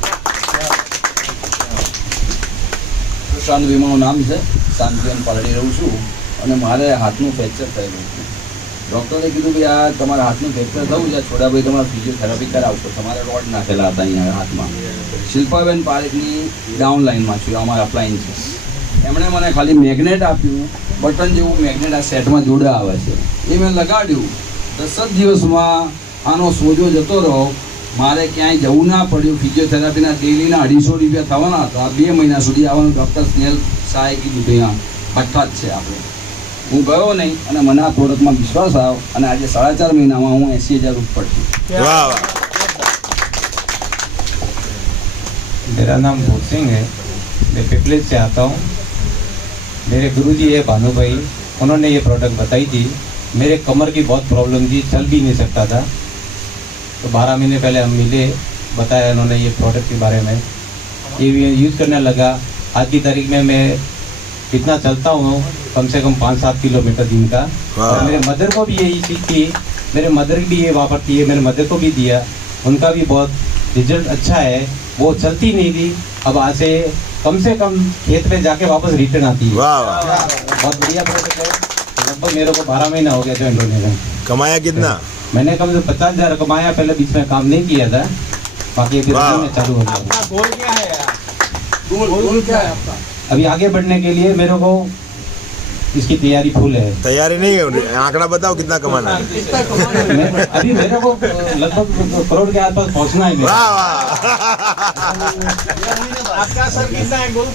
પ્રશાંત ભાઈ મારું નામ છે, શાંતિવન પાલડી રહું છું અને મારે હાથનું ફ્રેક્ચર થયેલું હતું. ડૉક્ટરે કીધું કે આ તમારા હાથનું ફ્રેક્ચર થયું છે, છોડાભાઈ તમારે ફિઝિયોથેરાપી કરાવશો. તમારે રોડ નાખેલા હતા અહીંયા હાથમાં. શિલ્પાબેન પારેખની ડાઉન લાઇનમાં છું, અમારા અપલાઇન છે. એમણે મને ખાલી મેગ્નેટ આપ્યું, બટન જેવું મેગ્નેટ આ સેટમાં જોડા આવે છે, એ મેં લગાડ્યું. 10 જ દિવસમાં આનો સોજો જતો રહ્યો. મારે ક્યાંય જવું ના પડ્યું. ફિઝિયોથેરાપીના ડેલીના 250 રૂપિયા થવાના હતા. 2 મહિના સુધી આવવાનું. ડૉક્ટર સ્નેહલ શાહે કીધું કે અહીંયા ભઠ્ઠા જ છે આપણે. હું ગયો નહીં અને મને આ પ્રોડક્ટમાં વિશ્વાસ આવ્યો અને આજે 4.5 મહિનામાં હું 80,000 ઉપર છું. વાહ વાહ. मेरा नाम भूत सिंह है, मैं पिपलिस से आता हूँ. मेरे गुरुजी है भानु भाई, उन्होंने ये प्रोडक्ट बताई थी. मेरे कमर की बहुत प्रॉब्लम थी, चल भी नहीं सकता था. तो 12 महीने पहले हम मिले, बताया उन्होंने ये प्रोडक्ट के बारे में. ये यूज़ करने लगा. आज की तारीख में मैं इतना चलता हूँ, कम से कम 5-7 किलोमीटर दिन का. और मेरे मदर को भी यही सीख थी. मेरे मदर भी ये वापरती है, मेरे मदर को भी दिया, उनका भी बहुत रिजल्ट अच्छा है. वो चलती नहीं थी, अब आज से कम खेत में जाके वापस रिटर्न आती है. वाह वाह. बहुत बढ़िया प्रोडक्ट है. लगभग मेरे को 12 महीना हो गया ज्वाइन होने में. कमाया कितना? मैंने कम से 50,000 कमाया. पहले बीच में काम नहीं किया था, बाकी अभी वाह. में चालू हो गया. अपना गोल क्या है यार? गोल क्या है आपका? अभी आगे बढ़ने के लिए मेरे को इसकी तैयारी फुल है. तैयारी नहीं है, आंकड़ा बताओ कितना कमाना है. अभी मेरे को लगभग करोड़ के आसपास पहुंचना है. वाह वाह. आपका सर कितना है गोल?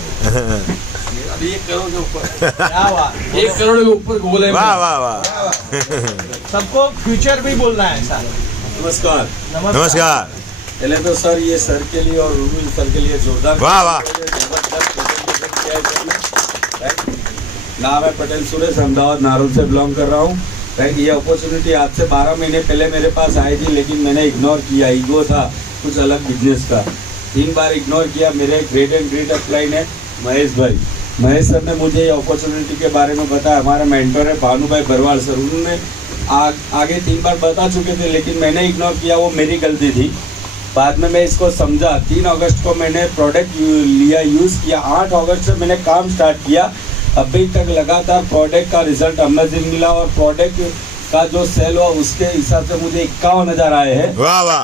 अभी 1 करोड़ के ऊपर. क्या बात. 1 करोड़ के ऊपर गोल है. वाह वाह वाह. सबको फ्यूचर भी बोलना है सर. नमस्कार. नमस्कार. पहले तो सर ये सर के लिए और उर्मिल सर के लिए जोरदार वाह वाह. नाम है पटेल सुरेश, अहमदाबाद नारोल से बिलोंग कर रहा हूँ. ये अपॉर्चुनिटी आज से 12 महीने पहले मेरे पास आई थी, लेकिन मैंने इग्नोर किया. ईगो था कुछ अलग बिजनेस का. 3 बार इग्नोर किया. मेरे ग्रेट एंड ग्रेट अपलाइन है महेश भाई. महेश सर ने मुझे ये अपॉर्चुनिटी के बारे में बताया. हमारा मेंटर है भानु भाई बरवाल सर. उन्होंने आगे 3 बार बता चुके थे, लेकिन मैंने इग्नोर किया. वो मेरी गलती थी. बाद में मैं इसको समझा. 3 अगस्त को मैंने प्रोडक्ट लिया, यूज़ किया. 8 अगस्त से मैंने काम स्टार्ट किया. अभी तक लगातार प्रोडक्ट का रिजल्ट अमेजिंग मिला और प्रोडक्ट का जो सेल हुआ उसके हिसाब से मुझे 51,000 आए हैं. वाह वाह.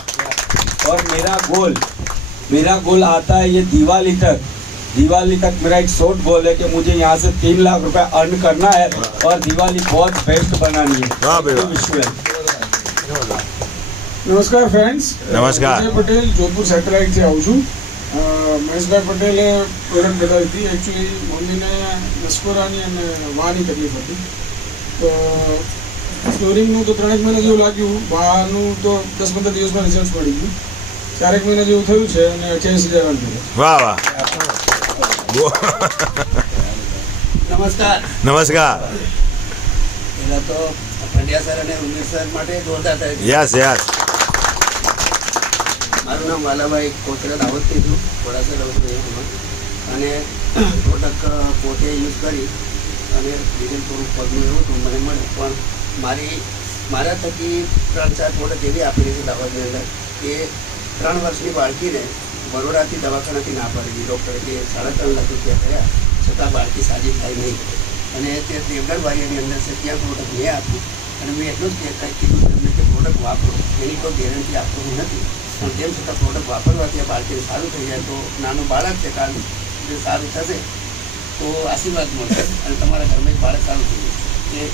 और मेरा गोल आता है ये दिवाली तक मेरा एक शॉर्ट गोल है कि मुझे यहाँ से 3 लाख रुपए अर्न करना है और दिवाली बहुत बेस्ट बनानी है. वाह भाई वाह. નમસ્કાર ફ્રેન્ડ્સ. નમસ્કાર. વિજય પટેલ, જોધપુર સેટેલાઇટથી આવું છું. મહેશભાઈ પટેલે પ્રોડક્ટ બતાવી હતી. એકચ્યુઅલી મમ્મીને નસકોરાની અને વાની તકલીફ હતી. તો સ્ટોરિંગનું તો 3 મહિના જેવું લાગ્યું. વાનું તો 10-15 દિવસમાં રિઝલ્ટ મળી ગયું. 4 મહિના જેવું થયું છે અને 88,000 અર્ન કર્યા. વાહ વાહ. નમસ્કાર. નમસ્કાર. પહેલાં તો પંડ્યા સર અને ઉમેશ સર માટે જોરદાર થાય. Yes yes. મારું નામ વાલાભાઈ કોતરા દાવતથી છું, થોડાસર રહું છું એમાં. અને પ્રોડક્ટ પોતે યુઝ કરી અને રિઝલ્ટ થોડું પગનું એવું હતું મને મળે. પણ મારા થકી 3-4 પ્રોડક્ટ એવી આપેલી છે દાવતની અંદર કે 3 વર્ષની બાળકીને બરોડાથી દવાખાનાથી ના પાડી. ડૉક્ટરે કે 3.5 લાખ રૂપિયા થયા છતાં બાળકી સાજી થાય નહીં. અને તે દેવગઢવાડીની અંદર છે, ત્યાં પ્રોડક્ટ મેં આપ્યું. અને મેં એટલું જ કીધું તમને કે પ્રોડક્ટ વાપરો, એની કોઈ ગેરંટી આપતો નથી, પણ તેમ છતાં પ્રોડક્ટ વાપરવાથી આ બાળકીને સારું થઈ જાય તો નાનું બાળક છે, કાલ જે સારું થશે તો આશીર્વાદ મળશે અને તમારા ઘરમાં એક બાળક સારું થઈ જશે.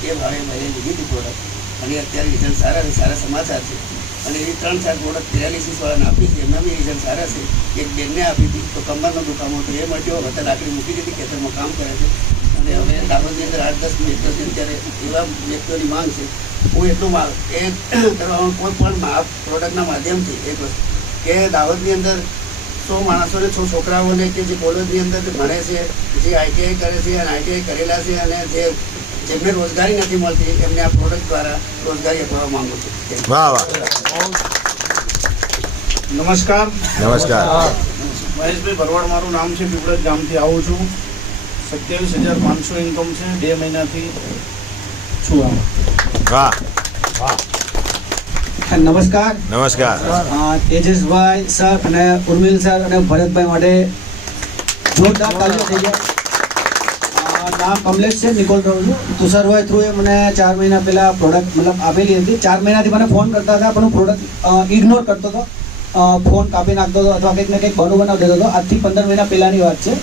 એ ભાવે મેં લીધી હતી પ્રોડક્ટ અને અત્યારે રિઝલ્ટ સારા અને સારા સમાચાર છે. અને એવી 3-4 પ્રોડક્ટ પેરાલિસિસવાળાને આપી છે, એમના બી રિઝલ્ટ સારા છે. એક બેનને આપી હતી તો કમરનો દુખાવો હતો, એ મટ્યો. હવે લાકડી મૂકી દીધી, ખેતરમાં કામ કરે છે. અને હવે દાહોદની અંદર 8-10 વ્યક્તિઓ અત્યારે એવા વ્યક્તિઓની માંગ છે. હું એટલું એ કરવામાં કોઈ પણ પ્રોડક્ટના માધ્યમથી એક વસ્તુ કે દાહોદની અંદર 100 માણસોને 6 છોકરાઓને કે જે કોલેજની અંદર ભણે છે, જે ITI કરે છે અને ITI કરેલા છે અને જેમને રોજગારી નથી મળતી એમને આ પ્રોડક્ટ દ્વારા રોજગારી અપાવવા માંગુ છું. વાહ વાહ. નમસ્કાર. નમસ્કાર. મહેશભાઈ ભરવાડ મારું નામ છે. પીપળજ ગામથી આવું છું. 27,500 ઇન્કમ છે. 2 મહિનાથી છું આમાં. વાહ. નમસ્કાર. નમસ્કાર. તેજસભાઈ સર અને ઉર્મિલ સર અને ભરતભાઈ માટે જોરદાર તાલીઓ થઈ ગયા. નામ કમલેશ છે, નિકોલ રહું છું. તુષારભાઈ થ્રુ એ મને 4 મહિના પહેલા પ્રોડક્ટ મતલબ આપેલી હતી. 4 મહિનાથી મને ફોન કરતા હતા પણ હું પ્રોડક્ટ ઇગ્નોર કરતો હતો, ફોન કાપી નાખતો હતો અથવા કંઈક ને કંઈક બહાનું બનાવી દેતો હતો. આજથી 15 મહિના પહેલાંની વાત છે.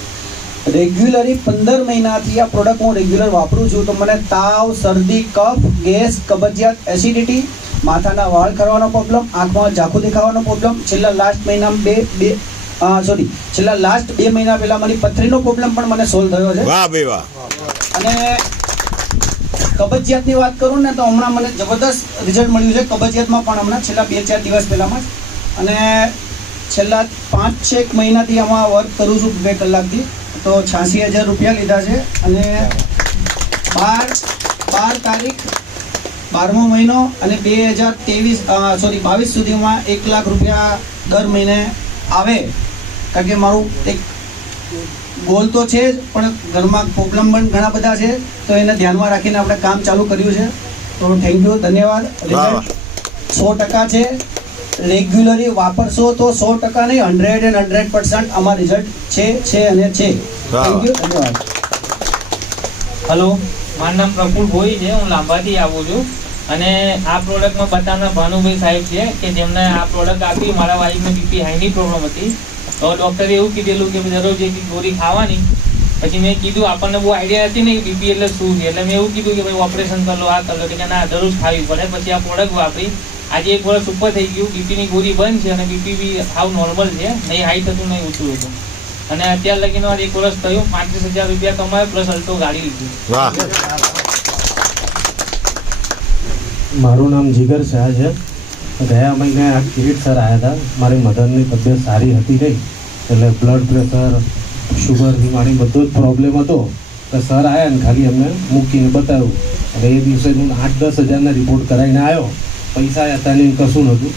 રેગ્યુલરી 15 મહિનાથી આ પ્રોડક્ટ હું રેગ્યુલર વાપરું છું. તો મને તાવ, શરદી, કફ, ગેસ, કબજિયાત, એસિડિટી, માથાના વાળ ખરવાનો પ્રોબ્લેમ, આંખમાં ઝાંખું દેખાવાનો પ્રોબ્લેમ, છેલ્લા લાસ્ટ 2 મહિના પહેલા મારી પથરીનો પ્રોબ્લેમ પણ મને સોલ્વ થયો છે. વાહ ભાઈ વાહ. અને કબજિયાતની વાત કરું ને તો હમણાં મને જબરદસ્ત રિઝલ્ટ મળ્યું છે કબજિયાતમાં પણ હમણાં છેલ્લા 2-4 દિવસ પહેલામાં જ. અને છેલ્લા 5-6 મહિનાથી આમાં વર્ક કરું છું 2 કલાકથી. તો 86,000 રૂપિયા લીધા છે. અને 12 તારીખ 12મો મહિનો અને 22 સુધીમાં 1 લાખ રૂપિયા દર મહિને આવે. કારણ કે મારું એક ગોલ તો છે જ, પણ ઘરમાં પ્રોબ્લેમ પણ ઘણા બધા છે. તો એને ધ્યાનમાં રાખીને આપણે કામ ચાલુ કર્યું છે. તો થેન્ક યુ, ધન્યવાદ. રિઝલ્ટ 100% છે. રેગ્યુલરી વાપરશો તો 100% નહીં, 100% આમાં રિઝલ્ટ છે અને છે. થેન્ક યુ, ધન્યવાદ. હલો, મારું નામ પ્રફુલ ભોઈ છે, હું લાંબાથી આવું છું. અને આ પ્રોડક્ટમાં બતાવનાર ભાનુભાઈ સાહેબ છે કે જેમને આ પ્રોડક્ટ આપી. મારા વાઈફને બીપી હાઈની પ્રોબ્લેમ હતી. તો ડૉક્ટરે એવું કીધેલું કે દરરોજ એક ગોળી ખાવાની. પછી મેં કીધું, આપણને બહુ આઈડિયા હતી ને કે બીપી એટલે શું છે, એટલે મેં એવું કીધું કે ભાઈ ઓપરેશન કરી લો, આ કરી લો. કે ના, દરરોજ ખાવી પડે. પછી આ પ્રોડક્ટ વાપરી. આજે 1 વર્ષ ઉપર થઈ ગયું. બીપીની ગોળી બંધ છે અને બીપી બી હાવ નોર્મલ છે, નહીં હાઈ થતું નહીં ઊંચું હતું. અને અત્યાર લગીનો 1 વર્ષ થયું, 35,000 રૂપિયા કમાયો પ્લસ અલ્ટો ગાડી લીધી. વાહ. મારું નામ જીગર શાહ છે. ગયા મહિને આ કિરીટ સર આવ્યા હતા. મારી મધરની તબિયત સારી હતી નહીં, એટલે બ્લડ પ્રેશર, શુગરથી મારી બધો જ પ્રોબ્લેમ હતો. તો સર આવ્યા ને ખાલી અમને મૂકીને બતાવ્યું. હવે એ દિવસે હું 8-10 હજારના રિપોર્ટ કરાવીને આવ્યો. પૈસા હતા નહીં, કશું નહોતું.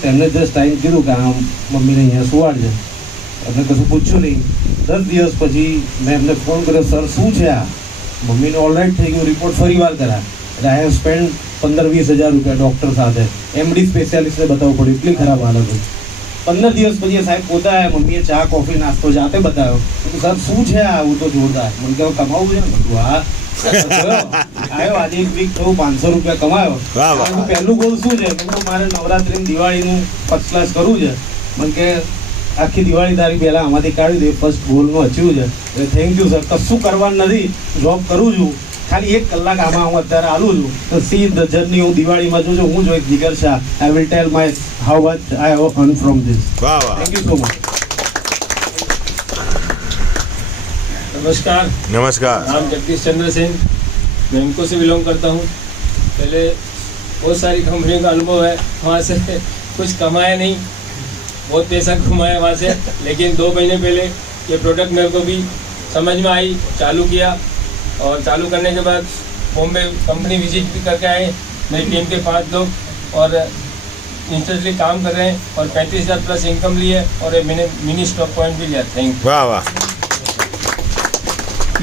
તો એમને જસ્ટ ટાઈમ કીધું કે આ મમ્મીને અહીંયા સુવાડજે. એમને કશું પૂછ્યું નહીં. 10 દિવસ પછી મેં એમને ફોન કર્યો, સર શું છે આ? મમ્મીને ઓલરાઈટ થઈ ગયું, રિપોર્ટ ફરી વાર કરા. એટલે આઈ હેવ સ્પેન્ડ 15-20 હજાર રૂપિયા ડૉક્ટર સાથે, MD સ્પેશિયાલિસ્ટને બતાવવું પડ્યું, એટલી ખરાબ હાલત હતી. 15 દિવસ પછી સાહેબ પોતે આવ્યા. મમ્મીએ ચા, કોફી, નાસ્તો જાતે બતાવ્યો. સર શું છે આ? આવું તો જોરદાર. મને કહ્યું કમાવું છે ને બધું. હા, આવ્યો આજે 1 વીક થયું, 500 રૂપિયા કમાયો. પહેલું ગોલ શું છે? મારે નવરાત્રી, દિવાળીનું ફર્સ્ટ ક્લાસ કરવું છે. મને કે આખી દિવાળી તારી પહેલાં આમાંથી કાઢી દે, ફર્સ્ટ ગોલનું અચીવ છે. એટલે થેન્ક યુ સર. કશું કરવાનું નથી, જોબ કરું છું. ખાલી 1 કલાક આમાં હું અત્યારે આલું છું. તો સી ધ જર્ની હું દિવાળીમાં જોઉં છું. હું જો એક Jigar Shah. I will tell my how much I have earn from this. વાહ વાહ. Thank you so much. नमस्कार, नमस्कार. नाम जगदीश चंद्र सिंह, मैं इनको से बिलोंग करता हूँ. पहले बहुत सारी कंपनियों का अनुभव है, वहाँ से कुछ कमाया नहीं, बहुत पैसा कमाया वहाँ से. लेकिन 2 महीने पहले ये प्रोडक्ट मेरे को भी समझ में आई, चालू किया. और चालू करने के बाद बॉम्बे कंपनी विजिट भी करके आए. मेरी टीम के 5 लोग और इंटरेस्टली काम कर रहे हैं और 35,000 प्लस इनकम लिए और एक मिनी स्टॉक पॉइंट भी लिया. Thank you. वाह वाह.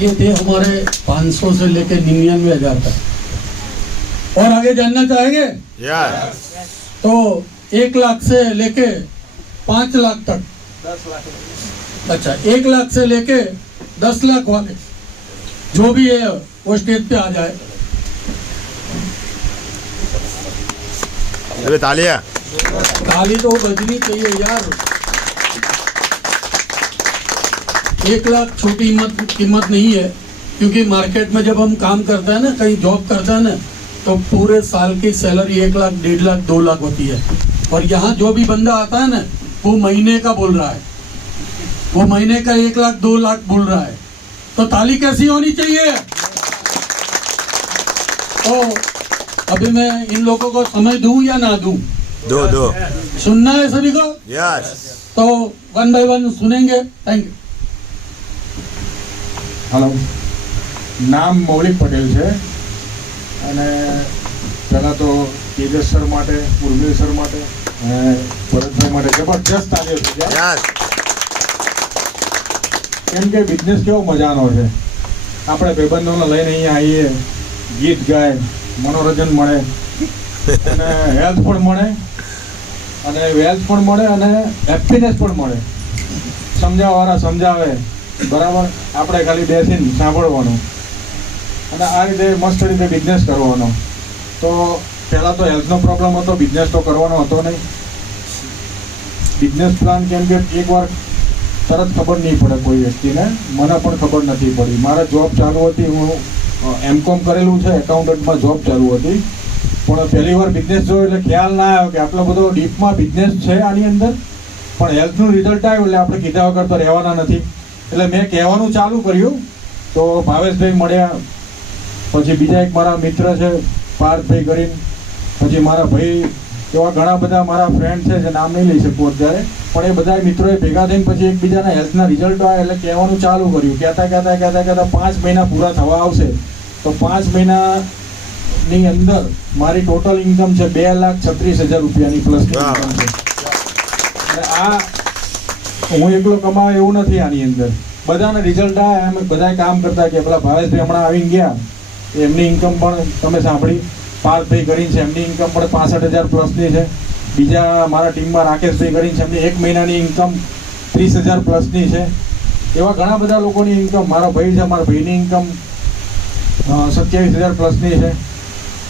ये थे हमारे 500 से लेकर 99,000 तक. और आगे जानना चाहेंगे यस. तो 1 लाख से लेके 5 लाख तक. 10 लाख. अच्छा, 1 लाख से लेके 10 लाख वाले जो भी है वो स्टेज पे आ जाए. अरे तालियां. ताली तो बजनी चाहिए यार. 1 लाख छोटी कीमत नहीं है. क्योंकि मार्केट में जब हम काम करते हैं ना, कहीं जॉब करते हैं ना, तो पूरे साल की सैलरी 1 लाख, 1.5 लाख, 2 लाख होती है. और यहाँ जो भी बंदा आता है ना, वो महीने का बोल रहा है. वो महीने का 1 लाख, 2 लाख बोल रहा है. तो ताली कैसी होनी चाहिए? तो अभी मैं इन लोगों को समय दूं या ना दूं? दो. सुनना है सभी को? यस. तो 1 बाय 1 सुनेंगे. Thank you. હલો, નામ મૌલિક પટેલ છે. અને પહેલાં તો તેજસ સર માટે, ઉર્મિલ સર માટે અને ભરતભાઈ માટે જબરજસ્ત તાલીઓ થઈ જાય. કેમ કે બિઝનેસ કેવો મજાનો છે. આપણે ભાઈબંધોને લઈને અહીંયા આવીએ, ગીત ગાય, મનોરંજન મળે અને હેલ્થ પણ મળે અને વેલ્થ પણ મળે અને હેપીનેસ પણ મળે. સમજાવવાળા સમજાવે, બરાબર, આપણે ખાલી બેસીને સાંભળવાનું. અને આ રીતે મસ્ત રીતે બિઝનેસ કરવાનો. તો પહેલાં તો હેલ્થનો પ્રોબ્લેમ હતો, બિઝનેસ તો કરવાનો હતો નહીં. બિઝનેસ પ્લાન કેમ કે એકવાર તરત ખબર નહીં પડે કોઈ વ્યક્તિને, મને પણ ખબર નથી પડી. મારે જોબ ચાલુ હતી, હું M.Com કરેલું છે, એકાઉન્ટન્ટમાં જોબ ચાલુ હતી, પણ પહેલી વાર બિઝનેસ જોયો એટલે ખ્યાલ ના આવ્યો કે આટલો બધો ડીપમાં બિઝનેસ છે આની અંદર. પણ હેલ્થનું રિઝલ્ટ આવ્યું એટલે આપણે કીધા વગર તો રહેવાના નથી. એટલે મેં કહેવાનું ચાલુ કર્યું. તો ભાવેશભાઈ મળ્યા, પછી બીજા એક મારા મિત્ર છે પાર્થભાઈ કરીને, પછી મારા ભાઈ, એવા ઘણા બધા મારા ફ્રેન્ડ છે જે નામ નહીં લઈ શકું અત્યારે, પણ એ બધા મિત્રોએ ભેગા થઈને પછી એકબીજાના હેલ્થના રિઝલ્ટો આવે એટલે કહેવાનું ચાલુ કર્યું. કહેતા 5 મહિના પૂરા થવા આવશે તો 5 મહિનાની અંદર મારી ટોટલ ઇન્કમ છે 2,36,000 રૂપિયાની પ્લસ ઇન્કમ છે. અને આ હું એકલો કમાવા એવું નથી, આની અંદર બધાના રિઝલ્ટ આવ્યા. એમ બધા કામ કરતા કે પેલા ભાવેશભાઈ હમણાં આવીને ગયા, એમની ઇન્કમ પણ તમે સાંભળી, પાર્થભાઈ કરીને છે, એમની ઇન્કમ પણ 65,000 પ્લસની છે. બીજા મારા ટીમમાં રાકેશભાઈ કરીને છે, એમની 1 મહિનાની ઇન્કમ 30,000 પ્લસની છે. એવા ઘણા બધા લોકોની ઇન્કમ, મારો ભાઈ છે, મારા ભાઈની ઇન્કમ 27,000 પ્લસની છે.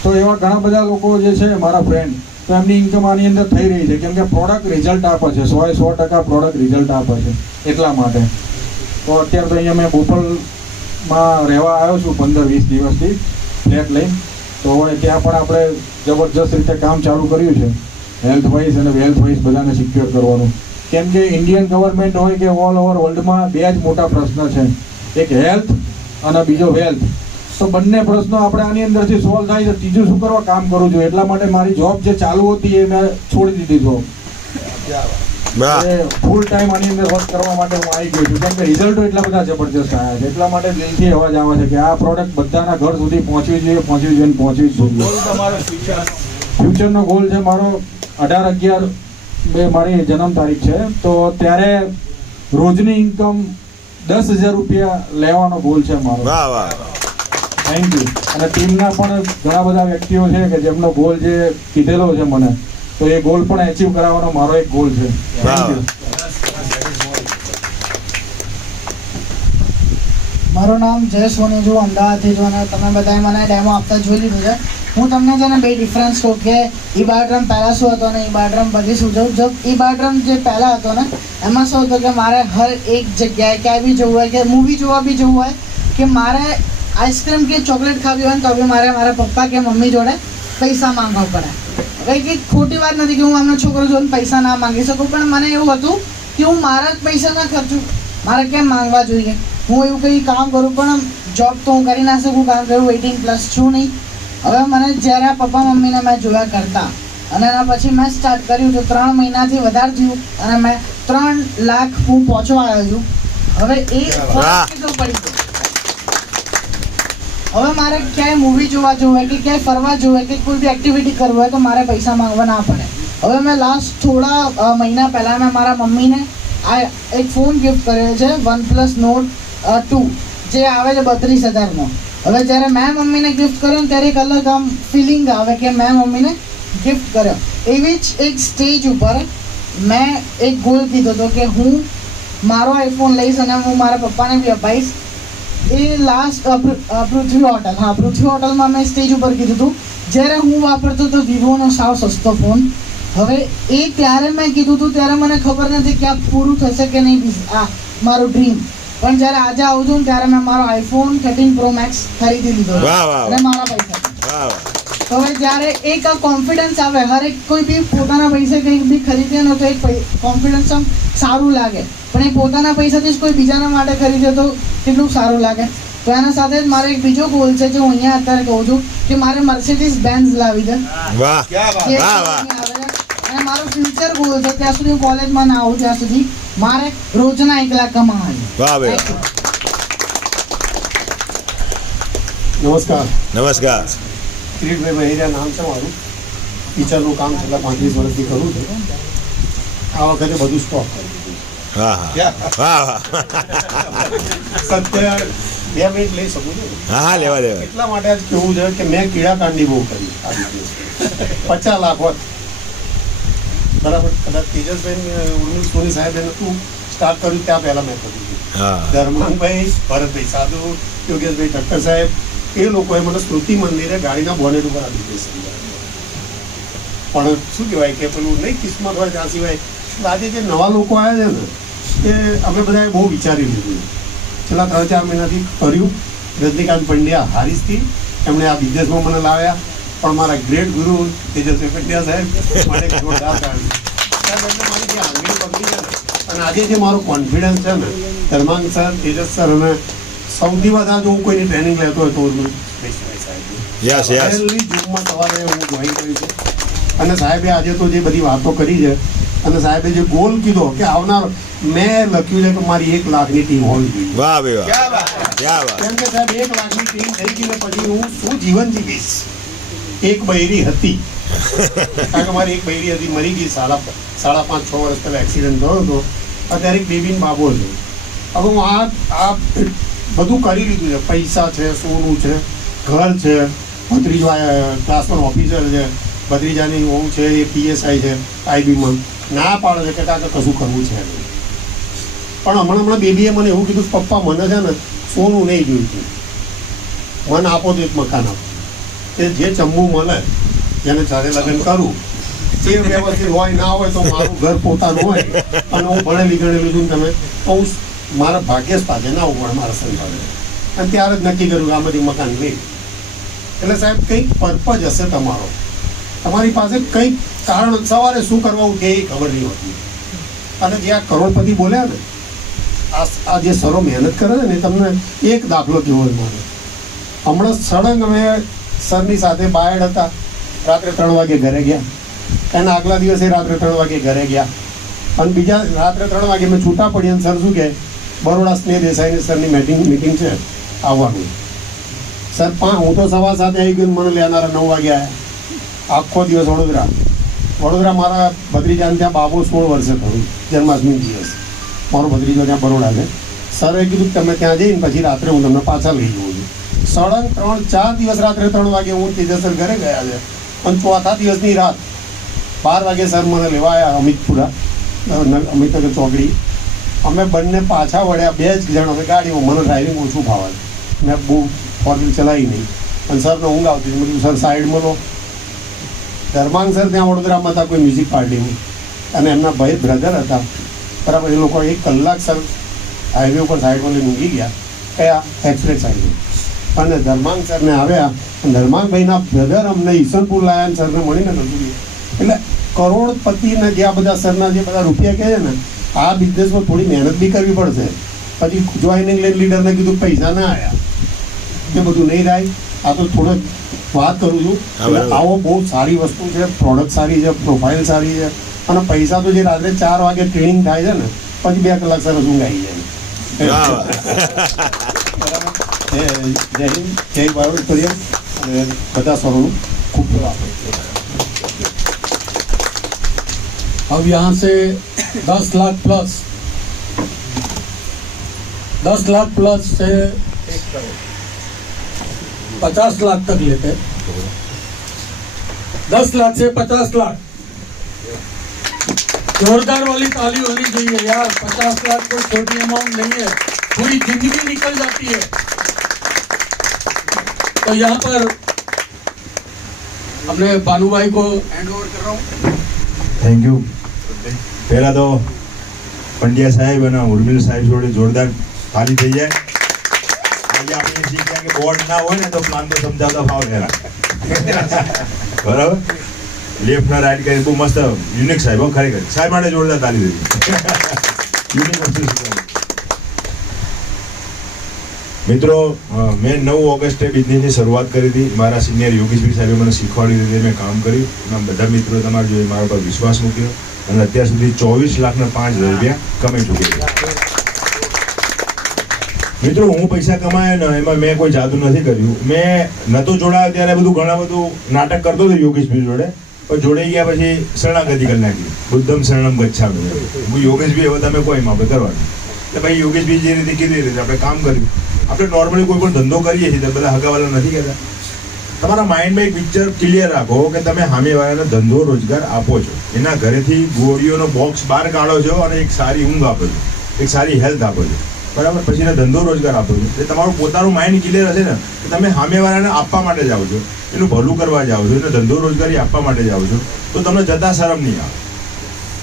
તો એવા ઘણા બધા લોકો જે છે મારા ફ્રેન્ડ, તો એમની ઇન્કમ આની અંદર થઈ રહી છે કેમ કે પ્રોડક્ટ રિઝલ્ટ આપે છે, 100% પ્રોડક્ટ રિઝલ્ટ આપે છે એટલા માટે. તો અત્યારે તો અહીંયા મેં બોપલમાં રહેવા આવ્યો છું 15-20 દિવસથી ફ્લેટ લઈને. તો હવે ત્યાં પણ આપણે જબરજસ્ત રીતે કામ ચાલુ કર્યું છે, હેલ્થ વાઇઝ અને વેલ્થ વાઇઝ બધાને સિક્યોર કરવાનું. કેમ કે ઇન્ડિયન ગવર્મેન્ટ હોય કે ઓલ ઓવર વર્લ્ડમાં 2 જ મોટા પ્રશ્ન છે, એક હેલ્થ અને બીજો વેલ્થ. તો બંને પ્રશ્નો આપણે આની અંદરથી સોલ્વ થાય છે, ત્રીજું શું કરવા કામ કરવું જોઈએ. એટલા માટે મારી જોબ જે ચાલુ હતી એ મેં છોડી દીધી જોબ. ફૂલ ટાઈમ આની અંદર વર્ક કરવા માટે હું આવી ગયો છું કેમ કે રિઝલ્ટો એટલા બધા જબરજસ્ત આવ્યા છે. એટલા માટે દિલથી અવાજ આવે છે કે આ પ્રોડક્ટ બધાના ઘર સુધી પહોંચવી જોઈએ. ફ્યુચરનો ગોલ છે મારો 18/11 મારી જન્મ તારીખ છે, તો ત્યારે રોજની ઇન્કમ 10,000 રૂપિયા લેવાનો ગોલ છે મારો. Thank you. અને ટીમના પણ ઘણા બધા વ્યક્તિઓ છે કે જેમનો ગોલ જે કીધેલો છે મને, તો એ ગોલ પણ એચીવ કરાવવાનો મારો એક ગોલ છે. Thank you. મારું નામ જય સોની, છું અમદાવાદથી છું અને તમે બધાએ મને ડેમો આપતા જોઈ લીધું છે. હું તમને છે ને 2 ડિફરન્સ કહું કે ઈ-બાયોડ્રમ પહેલાં શું હતો ને ઈ-બાયોડ્રમ પછી શું થયું. જો ઈ-બાયોડ્રમ જે પહેલાં હતો ને એમાં શું હતું કે મારે હર એક જગ્યાએ ક્યાંય બી જવું હોય કે મૂવી જોવા બી જવું હોય કે મારે આઈસ્ક્રીમ કે ચોકલેટ ખાવી હોય ને તો બી મારે મારા પપ્પા કે મમ્મી જોડે પૈસા માંગવા પડે. કંઈ ખોટી વાત નથી કે હું આમનો છોકરો જોઈને પૈસા ના માંગી શકું, પણ મને એવું હતું કે હું મારા જ પૈસા ના ખર્ચું, મારે કેમ માંગવા જોઈએ. હું એવું કંઈ કામ કરું પણ જોબ તો હું કરી ના શકું કારણ કે હું 18+ છું નહીં. હવે મને જ્યારે આ પપ્પા મમ્મીને મેં જોયા કરતા અને એના પછી મેં સ્ટાર્ટ કર્યું તો 3 મહિનાથી વધારે થયું અને મેં 3 લાખ હું પહોંચવા આવ્યો છું. હવે એ કેટલું પડી ગયું. હવે મારે ક્યાંય મૂવી જોવા જવું હોય કે ક્યાંય ફરવા જવું હોય કે કોઈ બી એક્ટિવિટી કરવી હોય તો મારે પૈસા માંગવા ના પડે. હવે મેં લાસ્ટ થોડા મહિના પહેલાં મેં મારા મમ્મીને આ એક ફોન ગિફ્ટ કર્યો છે, OnePlus Nord 2 જે આવે છે 32,000નો. હવે જ્યારે મેં મમ્મીને ગિફ્ટ કર્યો ત્યારે એક અલગ આમ ફિલિંગ આવે કે મેં મમ્મીને ગિફ્ટ કર્યો. એવી જ એક સ્ટેજ ઉપર મેં એક ગોલ કીધો હતો કે હું મારો આઈફોન લઈશ અને હું મારા પપ્પાને બી અપાઈશ. એ લાસ્ટ પૃથ્વી હોટલમાં મેં સ્ટેજ ઉપર કીધું હતું જ્યારે હું વાપરતો હતો વિવોનો સાવ સસ્તો ફોન. હવે એ ત્યારે મેં કીધું હતું ત્યારે મને ખબર નથી કે આ પૂરું થશે કે નહીં, આ મારું ડ્રીમ. પણ જ્યારે આજે આવું છું ત્યારે મેં મારો આઈફોન 13 Pro Max ખરીદી લીધો અને મારા પૈસા. તો હવે જ્યારે એક કોન્ફિડન્સ આવે, હરેક કોઈ બી પોતાના પૈસે કંઈક બી ખરીદે ને તો એક કોન્ફિડન્સ આમ સારું લાગે, પણ એ પોતાના પૈસાથી જ કોઈ બીજાના માટે ખરીદે તો કેટલું સારું લાગે. તો એના સાથે જ મારો એક બીજો ગોલ છે જે હું અહીંયા અત્યારે કહું છું કે મારે Mercedes Benz લાવી છે. અને મારો ફ્યુચર ગોલ છે ત્યાં સુધી હું કોલેજમાં ના આવું ત્યાં સુધી મારે રોજના 1 લાખ કમાવાની. નમસ્કાર. કિરીટભાઈ બહેરિયા નામ છે મારું. ટીચરનું કામ છેલ્લા 35 વર્ષથી કરું છું. આ વખતે બધું સ્ટોપ સત્ય 2 મિનિટ લઈ શકું છું. લેવા દેવા. એટલા માટે આજ કેવું છે કે મેં કીડાકાંડી બહુ કરી આ બિઝનેસ. 50 લાખ હોત બરાબર. કદાચ તેજસભાઈ ઉર્મિલ સોની સાહેબે નતું સ્ટાર્ટ કર્યું ત્યાં પહેલાં મેં કર્યું હતું. ધર્માંગભાઈ, ભરતભાઈ સાધુ, યોગેશભાઈ ઠક્કર સાહેબ એ લોકોએ મને સ્મૃતિ મંદિરે ગાડીના બોનેટ ઉપર આ બિઝનેસ સમજાવ્યો. પણ શું કહેવાય કે પેલું નહીં કિસ્મત હોય ત્યાં સિવાય. આજે જે નવા લોકો આવ્યા છે ને એ અમે બધાએ બહુ વિચારી લીધું. છેલ્લા 3-4 મહિનાથી કર્યું. રજનીકાંત પંડ્યા હારીસથી એમણે આ બિઝનેસમાં મને લાવ્યા. પણ મારા ગ્રેટ ગુરુ તેજસ્વી પંડ્યા સાહેબ મને જોરદાર કાઢ્યું. સાહેબ એમને મારી જે આંગળી પકડી છે ને, અને આજે જે મારો કોન્ફિડન્સ છે ને, ધર્માંગ સર, તેજસ સર, અને સૌથી વધારે જો હું કોઈની ટ્રેનિંગ લેતો હોય તો સ્પેશિયલાઇઝ સાહેબ પહેલી જૂનમાં સવારે હું જોઈન કર્યું છે. અને સાહેબે આજે તો જે બધી વાતો કરી છે, અને સાહેબે જે ગોલ કીધો કે આવનાર, મેં લખ્યું છે કે મારી 1 લાખની ટીમ હોવી જોઈએ. વાહ ભાઈ વાહ. કેમ કે સાહેબ 1 લાખની ટીમ થઈ ગઈ ને પછી હું શું જીવન જીવીશ. એક બૈરી હતી, કારણ કે મારી એક બૈરી હતી, મરી ગઈ 5.5-6 વર્ષ પહેલા એક્સિડન્ટ થયો હતો. અત્યારે એક બેબીન બાબો છે. હવે હું આ બધું કરી લીધું છે. પૈસા છે, સોનું છે, ઘર છે, ભત્રીજો ક્લાસ 1 ઓફિસર છે, ભત્રીજાની વહુ છે એ PSI છે IBમાં. ના પાડે છે કે કાકા કશું કરવું છે. પણ હમણાં બેબીએ મને એવું કીધું, પપ્પા મને છે ને સોનું નહીં જોઈતું, મને આપો તો એક મકાન આપો. તે જે ચંબુ મળે જેને સાથે લગ્ન કરું એ વ્યવસ્થિત હોય, ના હોય તો મારું ઘર પોતાનું હોય અને હું ભણેલી ગણેલું છું. તમે તો હું મારા ભાગ્યસ પાસે ના પડે મારા સંતાને. અને ત્યારે જ નક્કી કર્યું કે આમાંથી મકાન લઈ. એટલે સાહેબ કંઈક પર્પઝ હશે તમારો, તમારી પાસે કંઈક કારણ. સવારે શું કરવા ઉઠે એ ખબર નહીં હોતી. અને જે આ કરોડપતિ બોલ્યા ને, આ જે સરો મહેનત કરે છે ને, તમને એક દાખલો કેવો હોય મારે. હમણાં સડન અમે સરની સાથે બાયડ હતા, રાત્રે 3 વાગે ઘરે ગયા. એના આગલા દિવસે રાત્રે 3 વાગે ઘરે ગયા. અને બીજા રાત્રે 3 વાગે મેં છૂટા પડી. અને સર શું કહે, બરોડા સ્નેહ દેસાઈની સરની મીટિંગ છે, આવવાનું. સર હું તો 7:15 આવી ગયો, મને લેનારા 9 વાગે આવ્યા. આખો દિવસ વડોદરા મારા ભત્રીજાને ત્યાં બાબો 16 વર્ષે થયું, જન્માષ્ટમી દિવસ. મારો ભત્રીજો ત્યાં બરોડા છે. સરે કીધું તમે ત્યાં જઈને પછી રાત્રે હું તમને પાછા લઈ જઉં છું. સળંગ 3-4 દિવસ રાત્રે 3 વાગે હું તેજસર ઘરે ગયા છે. અને 4થા દિવસની રાત 12 વાગે સર મને લેવા આવ્યા અમિતનગર ચોકડી. અમે બંને પાછા વળ્યા, 2 જ જણ અમે ગાડીમાં. મને ડ્રાઇવિંગ ઓછું ફાવે, મેં બહુ 4-વ્હીલ ચલાવી નહીં. અને સરને ઊંઘ આવતી હતી. મેં સર સાઈડમાં લો. ધર્માંગ સર ત્યાં વડોદરામાં હતા કોઈ મ્યુઝિક પાર્ટીમાં, અને એમના ભાઈ બ્રધર હતા. બરાબર, એ લોકો 1 કલાક સર હાઈવે ઉપર સાઈડમાં લઈને ઊંઘી ગયા. કયા એક્સપ્રેસ હાઈવે. અને ધર્માંગ સરને આવ્યા, ધર્માંગભાઈના બ્રધર અમને ઈસનપુર લાયા અને સરને મળીને નતું. એટલે કરોડપતિને જે આ બધા સરના જે બધા રૂપિયા કહે છે ને, આ બિઝનેસમાં થોડી મહેનત બી કરવી પડશે. પછી જોઈનિંગ લીડરને કીધું પૈસા ના આવ્યા, એ બધું નહીં થાય. આ તો થોડોક વાત કરું છું. એટલે આવો બહુ સારી વસ્તુ છે, પ્રોડક્ટ સારી છે, પ્રોફાઇલ સારી છે. અને પૈસા તો જે રાત્રે 4 વાગે ટ્રેનિંગ થાય છે ને, પછી 2 કલાક સરસ ઊંઘ આવી જાય. જય હિન્દ, જય ભારત. અને બધા સરોનું ખૂબ ખૂબ આભાર. अब यहाँ से 10 लाख प्लस 10 लाख प्लस से 50 लाख तक लेते, 10 लाख से 50 लाख. जोरदार वाली ताली होनी चाहिए यार. 50 लाख कोई छोटी अमाउंट नहीं है, पूरी जिंदगी निकल जाती है. तो यहाँ पर हमने भानुभाई को हैंड ओवर कर रहा हूँ. Thank you. પહેલાં તો પંડ્યા સાહેબ અને ઉર્મિલ સાહેબ જોડે જોરદાર તાલી થઈ જાય. આજે આપણે શીખ્યા કે બોર્ડ ના હોય ને તો પ્લાન તો સમજાવતા ફાવ જરા. બરાબર, લેફ્ટ ના રાઈટ કરી બહુ મસ્ત યુનિક સાહેબ. ખરેખર સાહેબ માટે જોરદાર તાલી થઈ. યુનિક વસ્તુ શીખવાનું. મિત્રો, મેં 9 ઓગસ્ટે બિઝનેસની શરૂઆત કરી હતી. મારા સિનિયર યોગેશભાઈ સાહેબે મને શીખવાડી દીધી, મેં કામ કર્યું. એમાં બધા મિત્રો તમારા જોડે મારા પર વિશ્વાસ મૂક્યો અને અત્યાર સુધી 24,05,000 રૂપિયા કમાઈ ચૂક્યો. મિત્રો, હું પૈસા કમાયો ને એમાં મેં કોઈ જાદુ નથી કર્યું. મેં નહોતો જોડાયો ત્યારે ઘણા બધું નાટક કરતો હતો યોગેશભાઈ જોડે, પણ જોડાઈ ગયા પછી શરણાગતિ કરી નાખી. બુદ્ધમ શરણમ ગચ્છામિ. હું યોગેશભાઈ હવે તમે કોઈ એમાં આપણે કરવાનું. એટલે ભાઈ યોગેશભાઈ જે રીતે કીધી એ રીતે આપણે કામ કર્યું. આપણે નોર્મલી કોઈ પણ ધંધો કરીએ છીએ તો બધા હગાવાલા નથી કહેતા. તમારા માઇન્ડમાં એક પિક્ચર ક્લિયર રાખો કે તમે સામેવાળાને ધંધો રોજગાર આપો છો, એના ઘરેથી ગોળીઓનો બોક્સ બહાર કાઢો છો અને એક સારી ઊંઘ આપો છો, એક સારી હેલ્થ આપો છો. બરાબર, પછી એને ધંધો રોજગાર આપો છો, એટલે તમારું પોતાનું માઇન્ડ ક્લિયર હશે ને કે તમે સામેવાળાને આપવા માટે જાઓ છો, એનું ભલું કરવા જાઓ છો, એને ધંધો રોજગારી આપવા માટે જાઓ છો, તો તમને જતા શરમ નહીં આવે.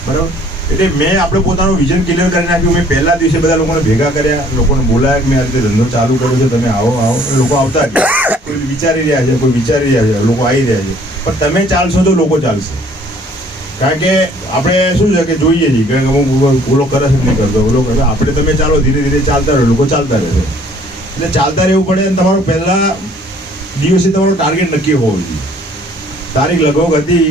બરાબર, એટલે મેં આપણે પોતાનું વિઝન ક્લિયર કરી નાખ્યું. મેં પહેલા દિવસે બધા લોકોને ભેગા કર્યા, લોકોને બોલાયા કે મેં આ રીતે ધંધો ચાલુ કર્યો છે, તમે આવો આવો. લોકો આવતા ગયા, કોઈ વિચારી રહ્યા છે, કોઈ વિચારી રહ્યા છે, લોકો આવી રહ્યા છે. પણ તમે ચાલશો તો લોકો ચાલશે. કારણ કે આપણે શું છે કે જોઈએ છીએ કે અમુક ઓલો કરે છે નહીં કરતો, ઓલો કરે. આપણે તમે ચાલો ધીરે ધીરે ચાલતા રહો, લોકો ચાલતા રહેશે. એટલે ચાલતા રહેવું પડે. અને તમારો પહેલા દિવસે તમારો ટાર્ગેટ નક્કી હોવો જોઈએ. તારીખ લગભગ હતી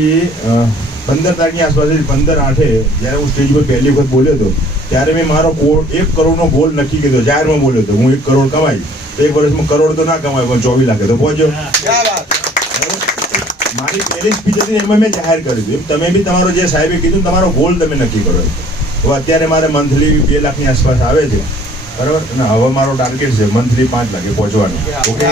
15 તારીખની આસપાસ, 15/8 જ્યારે હું સ્ટેજ પર પહેલી વખત બોલ્યો હતો, ત્યારે મેં મારો ગોલ 1 કરોડનો ગોલ નક્કી કર્યો. જાહેરમાં બોલ્યો હતો હું 1 કરોડ કમાઈ. તો 1 વર્ષમાં કરોડ તો ના કમાય, પણ 24 લાખે તો પહોંચ્યો. મારી પહેલી સ્પીચ હતી એમાં મેં જાહેર કર્યું હતું. એમ તમે બી તમારો જે સાહેબે કીધું તમારો ગોલ તમે નક્કી કરો. તો અત્યારે મારે મંથલી 2 લાખની આસપાસ આવે છે, બરાબર. અને હવે મારો ટાર્ગેટ છે મંથલી 5 લાખે પહોંચવાનો. ઓકે,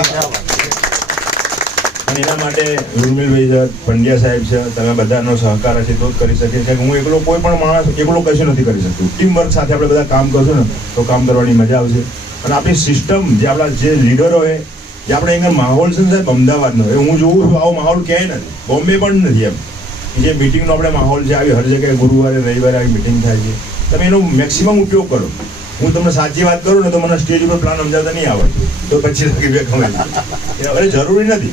અને એના માટે ઉર્મિલભાઈ છે, પંડ્યા સાહેબ છે, તમે બધાનો સહકાર હશે તો જ કરી શકે છે. હું એકલો, કોઈ પણ માણસ એકલો કશું નથી કરી શકતું. ટીમ વર્ક સાથે આપણે બધા કામ કરશું ને તો કામ કરવાની મજા આવશે. અને આપણી સિસ્ટમ જે આપણા જે લીડરો હોય, જે આપણે અહીંયા માહોલ છે ને સાહેબ અમદાવાદનો, એ હું જોઉં છું આવો માહોલ ક્યાંય નથી, બોમ્બે પણ નથી. એમ જે મિટિંગનો આપણે માહોલ છે, આવી હર જગ્યાએ ગુરુવારે રવિવારે આવી મિટિંગ થાય છે, તમે એનો મેક્સિમમ ઉપયોગ કરો. હું તમને સાચી વાત કરું ને તો મને સ્ટેજ ઉપર પ્લાન સમજાવતા નહીં આવડતું, તો 25 લાખ કમાઈ. અરે જરૂરી નથી,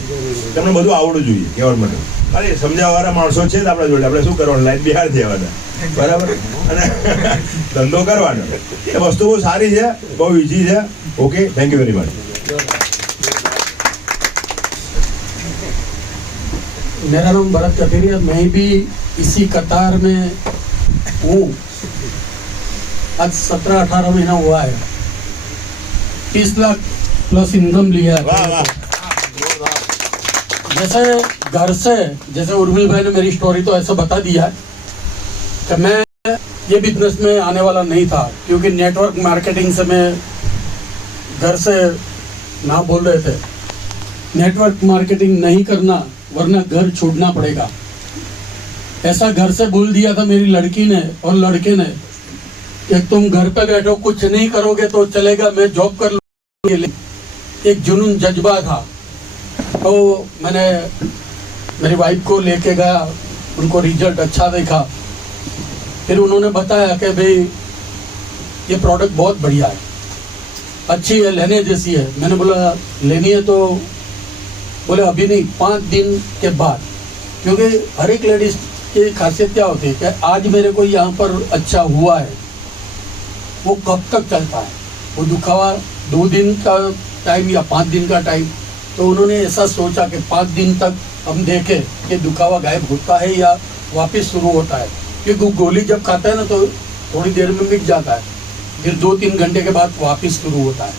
તમને બધું આવડવું જોઈએ કહેવા માટે. અરે સમજાવવાળા માણસો છે જ આપણા જોડે, આપણે શું કરવાનું, લાઈન બિહાર દેવાના, બરાબર. અને ધંધો કરવાનો. એ વસ્તુ બહુ સારી છે, બહુ ઇઝી છે. Okay, thank you very much. मेरा नाम भरत कथेरिया, मैं भी इसी कतार में हूँ. आज 17-18 महीना हुआ है. 30 लाख प्लस इनकम लिया है. जैसे घर से, जैसे उर्मिल भाई ने मेरी स्टोरी तो ऐसा बता दिया कि मैं ये बिजनेस में आने वाला नहीं था, क्योंकि नेटवर्क मार्केटिंग से मैं घर से ना बोल रहे थे. नेटवर्क मार्केटिंग नहीं करना वरना घर छोड़ना पड़ेगा, ऐसा घर से बोल दिया था मेरी लड़की ने और लड़के ने कि तुम घर पे बैठो, कुछ नहीं करोगे तो चलेगा, मैं जॉब कर लूँगी. एक जुनून जज्बा था. तो मैंने मेरी वाइफ को लेके गया, उनको रिजल्ट अच्छा देखा. फिर उन्होंने बताया कि भाई ये प्रोडक्ट बहुत बढ़िया है, अच्छी है, लेने जैसी है. मैंने बोला लेनी है तो बोले अभी नहीं, 5 दिन के बाद. क्योंकि हर एक लेडीज की खासियत क्या होती है कि आज मेरे को यहाँ पर अच्छा हुआ है, वो कब तक चलता है. वो दुखावा 2 दिन का टाइम या 5 दिन का टाइम. तो उन्होंने ऐसा सोचा कि 5 दिन तक हम देखें कि दुखावा गायब होता है या वापस शुरू होता है. क्योंकि गोली जब खाता है ना तो थोड़ी देर में मिट जाता है, फिर 2-3 घंटे के बाद वापस शुरू होता है.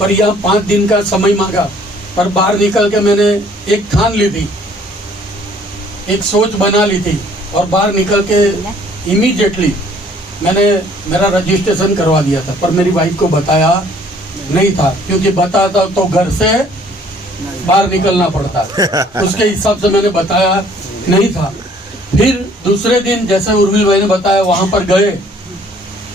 पर यहाँ 5 दिन का समय मांगा. पर बाहर निकल के मैंने एक ठान ली थी, एक सोच बना ली थी, और बाहर निकल के इमीडिएटली मैंने मेरा रजिस्ट्रेशन करवा दिया था. पर मेरी वाइफ को बताया नहीं था, क्योंकि बताता तो घर से बाहर निकलना पड़ता. उसके हिसाब से मैंने बताया नहीं था. फिर दूसरे दिन जैसे उर्मिल भाई ने बताया, वहाँ पर गए,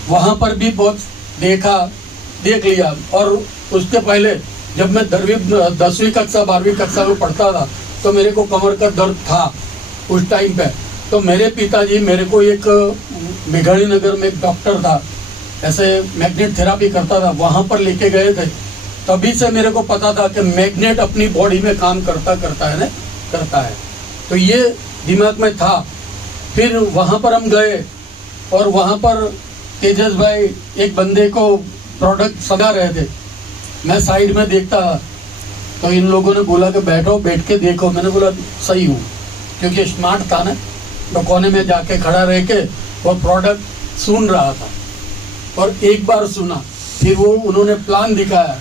वहाँ पर भी बहुत देख लिया. और उसके पहले जब मैं 10वीं कक्षा 12वीं कक्षा में पढ़ता था तो मेरे को कमर का दर्द था उस टाइम पे. तो मेरे पिताजी मेरे को एक मेघाणी नगर में एक डॉक्टर था, ऐसे मैग्नेट थेरापी करता था, वहाँ पर लेके गए थे. तभी से मेरे को पता था कि मैग्नेट अपनी बॉडी में काम करता है. तो ये दिमाग में था. फिर वहाँ पर हम गए और वहाँ पर तेजस भाई एक बंदे को प्रोडक्ट सजा रहे थे. मैं साइड में देखता तो इन लोगों ने बोला कि बैठो, बैठ के देखो. मैंने बोला सही हूँ, क्योंकि स्मार्ट था ना. तो कोने में जाके खड़ा रह के वो प्रोडक्ट सुन रहा था. और एक बार सुना, फिर वो उन्होंने प्लान दिखाया.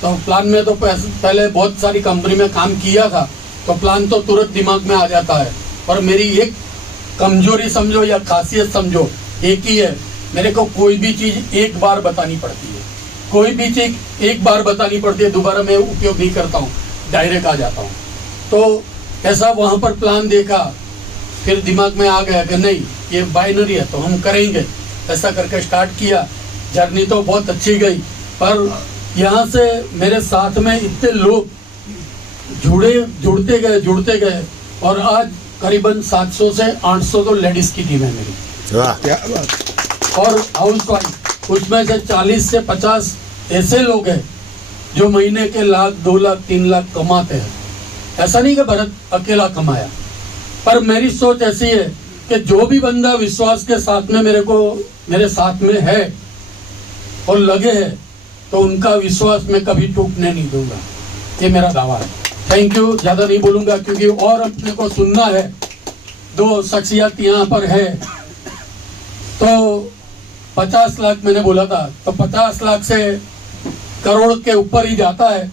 तो प्लान में तो पहले बहुत सारी कंपनी में काम किया था, तो प्लान तो तुरंत दिमाग में आ जाता है. पर मेरी एक कमजोरी समझो या खासियत समझो, एक ही है, मेरे को कोई भी चीज़ एक बार बतानी पड़ती है. कोई भी चीज़ एक बार बतानी पड़ती है, दोबारा मैं उपयोग नहीं करता हूँ, डायरेक्ट आ जाता हूँ. तो ऐसा वहाँ पर प्लान देखा, फिर दिमाग में आ गया कि नहीं ये बाइनरी है तो हम करेंगे. ऐसा करके स्टार्ट किया. जर्नी तो बहुत अच्छी गई. पर यहाँ से मेरे साथ में इतने लोग जुड़ते गए और आज करीबन 700 से 800 तो लेडीज की टीम है मेरी। और हाउस वाइफ उसमें से 40 से 50 ऐसे लोग हैं जो महीने के 1 लाख 2 लाख 3 लाख कमाते हैं। ऐसा नहीं कि भरत अकेला कमाया, पर मेरी सोच ऐसी है कि जो भी बंदा विश्वास के साथ में मेरे साथ में है और लगे है तो उनका विश्वास मैं कभी टूटने नहीं दूंगा, ये मेरा दावा है। Thank you. ज़्यादा नहीं बोलूँगा क्योंकि और अपने को सुनना है। 2 शख्सियत यहाँ पर है तो 50 लाख मैंने बोला था, तो 50 लाख से करोड़ के ऊपर ही जाता है।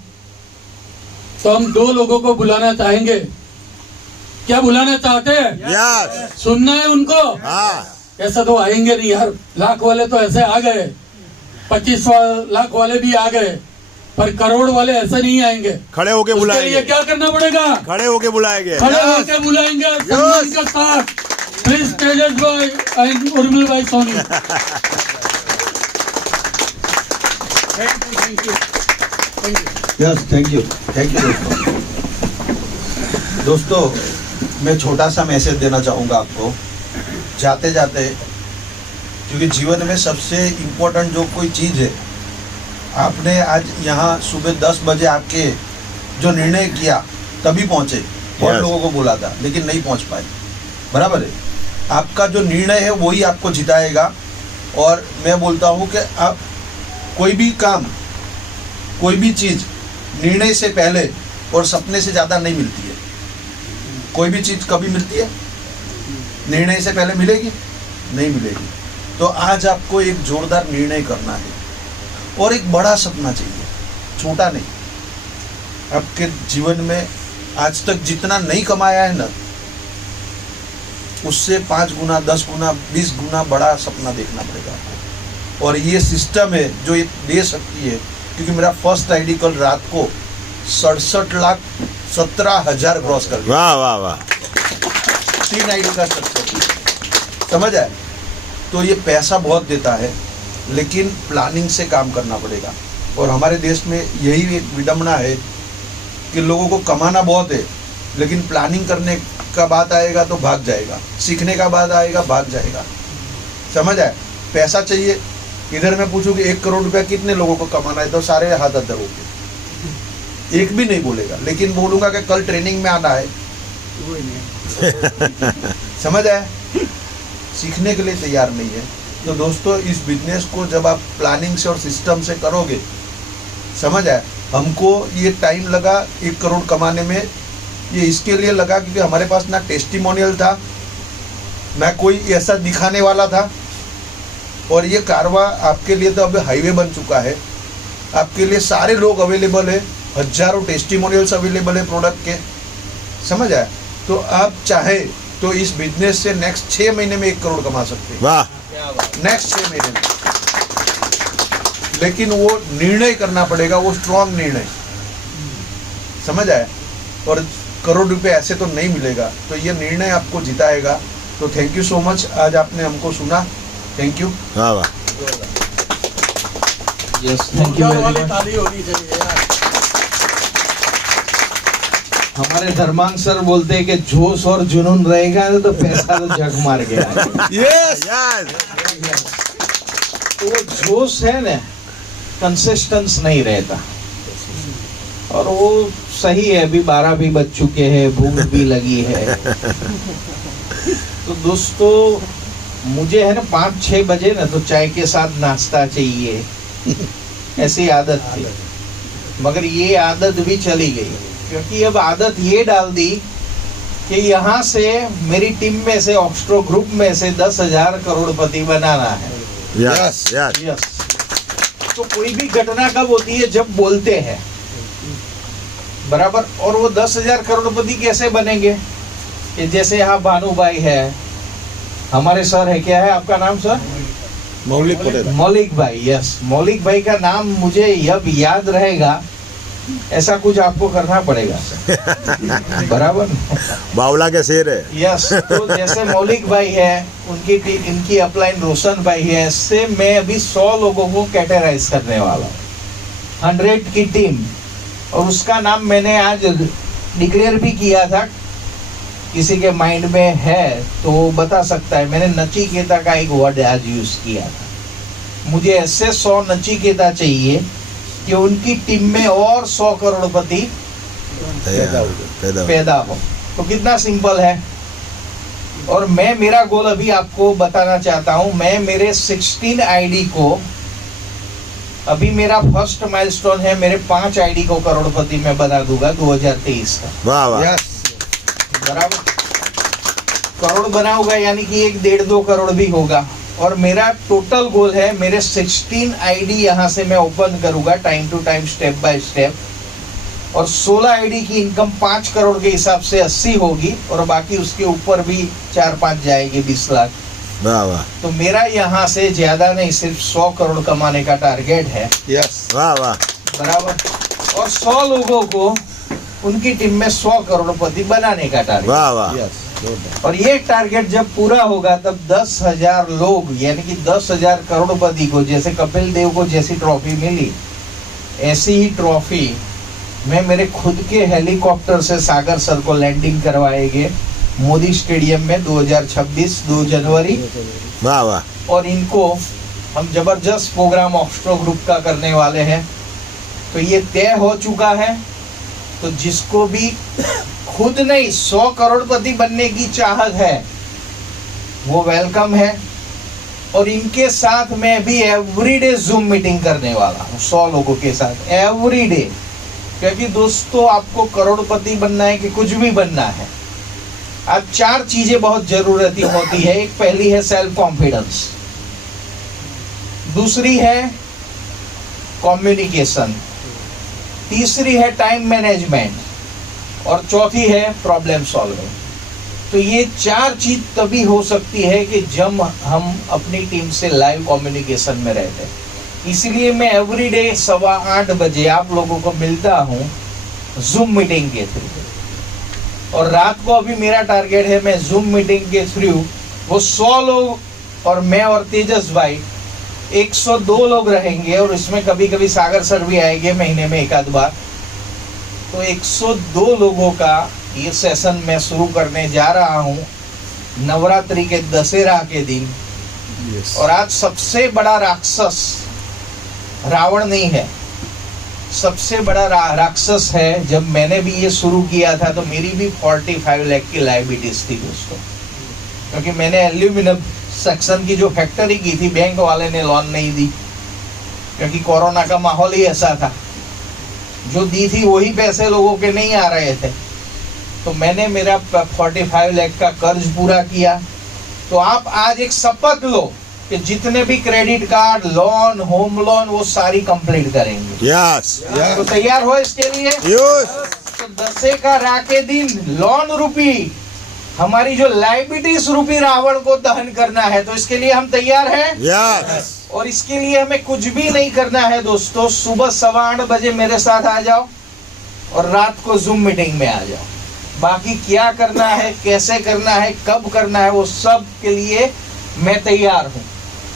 तो हम 2 लोगों को बुलाना चाहेंगे। क्या बुलाना चाहते हैं? सुनना है उनको? ऐसा तो आएंगे नहीं यार, लाख वाले तो ऐसे आ गए, 25 लाख वाले भी आ गए, पर करोड़ वाले ऐसे नहीं आएंगे। खड़े होके बुलाएंगे। उसके लिए क्या करना पड़ेगा? खड़े होके बुलाएंगे। खड़े होके बुलाएंगे सम्मान के साथ। प्लीज तेजस भाई एंड उर्मिल भाई सोनी। यस, थैंक यू दोस्तों। मैं छोटा सा मैसेज देना चाहूँगा आपको जाते जाते, क्योंकि जीवन में सबसे इम्पोर्टेंट जो कोई चीज़ है, आपने आज यहाँ सुबह 10 बजे आपके जो निर्णय किया तभी पहुँचे। बहुत लोगों को बोला था लेकिन नहीं पहुँच पाए, बराबर है। आपका जो निर्णय है वही आपको जिताएगा। और मैं बोलता हूँ कि आप कोई भी काम, कोई भी चीज़ निर्णय से पहले और सपने से ज़्यादा नहीं मिलती है। कोई भी चीज़ कभी मिलती है? निर्णय से पहले मिलेगी? नहीं मिलेगी। तो आज आपको एक जोरदार निर्णय करना है और एक बड़ा सपना चाहिए, छोटा नहीं। आपके जीवन में आज तक जितना नहीं कमाया है ना, उससे 5 गुना 10 गुना 20 गुना बड़ा सपना देखना पड़ेगा आपको। और ये सिस्टम है जो ये दे सकती है, क्योंकि मेरा फर्स्ट आईडी कल रात को 67,17,000 क्रॉस कर गया। वाह वाह वाह। 3 आईडी का स्ट्रक्चर, समझ आए? तो ये पैसा बहुत देता है लेकिन प्लानिंग से काम करना पड़ेगा। और हमारे देश में यही एक विडंबना है कि लोगों को कमाना बहुत है लेकिन प्लानिंग करने का बात आएगा तो भाग जाएगा, सीखने का बात आएगा भाग जाएगा, समझ आए? पैसा चाहिए। इधर मैं पूछूं कि 1 करोड़ रुपया कितने लोगों को कमाना है तो सारे हाथ अदर होंगे, एक भी नहीं बोलेगा। लेकिन बोलूँगा कि कल ट्रेनिंग में आना है, समझ आए? सीखने के लिए तैयार नहीं है। तो दोस्तों, इस बिजनेस को जब आप प्लानिंग से और सिस्टम से करोगे, समझ आए? हमको ये टाइम लगा 1 करोड़ कमाने में, ये इसके लिए लगा क्योंकि हमारे पास ना टेस्टिमोनियल था, ना कोई ऐसा दिखाने वाला था। और ये कारवा आपके लिए तो अब हाईवे बन चुका है, आपके लिए सारे लोग अवेलेबल है, हजारों टेस्टिमोनियल्स अवेलेबल है प्रोडक्ट के, समझ आए? तो आप चाहे तो इस बिजनेस से नेक्स्ट 6 महीने में 1 करोड़ कमा सकते हैं। वाह। नेक्स्ट 6 महीने में। लेकिन वो निर्णय करना पड़ेगा, वो स्ट्रॉन्ग निर्णय, समझ आए? और करोड़ रुपए ऐसे तो नहीं मिलेगा, तो ये निर्णय आपको जिताएगा। तो थैंक यू सो मच, आज आपने हमको सुना, थैंक यू। वाह वाह। Yes, thank you. ताली होनी चाहिए यार। हमारे धर्मांग सर बोलते हैं कि जोश और जुनून रहेगा तो पैसा तो जग मार गया। यस। तो वो जोश है ना, कंसिस्टेंस नहीं रहता। और वो सही है, अभी 12 भी बज चुके हैं, भूख भी लगी है। तो दोस्तों, मुझे है ना 5-6 बजे ना तो चाय के साथ नाश्ता चाहिए, ऐसी आदत थी। मगर ये आदत भी चली गई, क्योंकि अब आदत ये डाल दी कि यहाँ से मेरी टीम में से, ऑक्सट्रो ग्रुप में से 10,000 करोड़पति बनाना है। Yes yes yes. तो कोई भी घटना कब होती है? जब बोलते हैं, बराबर। और वो 10,000 करोड़पति कैसे बनेंगे? कि जैसे यहाँ भानु भाई है, हमारे सर है, क्या है आपका नाम सर? मौलिक पटेल। मौलिक भाई, यस। मौलिक भाई का नाम मुझे अब याद रहेगा, ऐसा कुछ आपको करना पड़ेगा बराबर। बावला के शेर है। यस। तो जैसे मौलिक भाई है, इनकी अपलाइन रोशन भाई है, इससे मैं अभी 100 लोगों को कैटेगराइज करने वाला हूँ। 100 की टीम, और उसका नाम मैंने आज डिक्लेयर भी किया था, किसी के माइंड में है तो वो बता सकता है। मैंने नचिकेता का एक वर्ड आज यूज किया था। मुझे ऐसे 100 नचिकेता चाहिए कि उनकी टीम में और 100 करोड़पति पैदा हो। तो कितना सिंपल है। और मैं मेरा गोल अभी आपको बताना चाहता हूं। मैं मेरे 16 आईडी को, अभी मेरा फर्स्ट माइलस्टोन है, मेरे 5 आईडी को करोड़पति में बना दूंगा 2023 का। वाह वाह, बराबर करोड़ बनाऊंगा, यानी कि 1-1.5-2 करोड़ भी होगा। और मेरा टोटल गोल है, मेरे 16 आईडी यहाँ से मैं ओपन करूंगा time to time, step by step. और 16 आईडी की इनकम 5 करोड़ के हिसाब से 80 होगी, और बाकी उसके ऊपर भी 4-5 जाएगी 20 लाख। वाह वाह, तो मेरा यहाँ से ज्यादा नहीं, सिर्फ 100 करोड़ कमाने का टारगेट है। यस, वाह वाह, बराबर। और 100 लोगों को उनकी टीम में 100 करोड़पति बनाने का टारगेट। वाह वाह, और ये टारगेट जब पूरा होगा तब 10,000 लोग, यानी कि 10,000 करोड़पति को, जैसे कपिल देव को जैसी ट्रॉफी मिली, ऐसी ही ट्रॉफी मैं मेरे खुद के हेलीकॉप्टर से सागर सर को लैंडिंग करवाएंगे मोदी स्टेडियम में 2026 2 जनवरी। वाह वाह। और इनको हम जबरदस्त प्रोग्राम ऑक्सट्रो ग्रुप का करने वाले हैं। तो ये तय हो चुका है। तो जिसको भी खुद नहीं 100 करोड़पति बनने की चाहत है वो वेलकम है। और इनके साथ मैं भी एवरीडे जूम मीटिंग करने वाला हूँ 100 लोगों के साथ एवरीडे। क्योंकि दोस्तों, आपको करोड़पति बनना है कि कुछ भी बनना है, आज 4 चीजें बहुत जरूरती होती है। एक पहली है सेल्फ कॉन्फिडेंस, दूसरी है कम्युनिकेशन, तीसरी है टाइम मैनेजमेंट, और चौथी है प्रॉब्लम सॉल्विंग। तो ये 4 चीज तभी हो सकती है कि जब हम अपनी टीम से लाइव कम्युनिकेशन में रहते हैं। इसलिए मैं एवरीडे 8:15 बजे आप लोगों को मिलता हूँ जूम मीटिंग के थ्रू। और रात को अभी मेरा टारगेट है, मैं जूम मीटिंग के थ्रू वो 100 लोग और मैं और तेजस भाई 102 लोग रहेंगे। और इसमें कभी कभी सागर सर भी आएंगे महीने में 1-आध बार। तो 102 लोगों का ये सेशन मैं शुरू करने जा रहा हूँ नवरात्रि के दशहरा के दिन। और आज सबसे बड़ा राक्षस रावण नहीं है, सबसे बड़ा राक्षस है। जब मैंने भी ये शुरू किया था तो मेरी भी 45 लाख की लायबिलिटीज थी दोस्तों, क्योंकि मैंने एल्यूमिनियम सेक्शन की जो फैक्ट्री की थी, बैंक वाले ने लोन नहीं दी, क्योंकि कोरोना का माहौल ही ऐसा था। जो दी थी वही पैसे लोगों के नहीं आ रहे थे। तो मैंने मेरा 45 लाख का कर्ज पूरा किया। तो आप आज एक शपथ लो कि जितने भी credit card, loan, home loan, वो सारी कंप्लीट करेंगे। यस, तो तैयार हो इसके लिए? तो दशहरा के दिन लोन रूपी हमारी जो लाइबिलिटीज रूपी रावण को दहन करना है। तो इसके लिए हम तैयार हैं? यस। और इसके लिए हमें कुछ भी नहीं करना है दोस्तों। सुबह 8:15 बजे मेरे साथ आ जाओ और रात को जूम मीटिंग में आ जाओ। बाकी क्या करना है, कैसे करना है, कब करना है, वो सब के लिए मैं तैयार हूँ।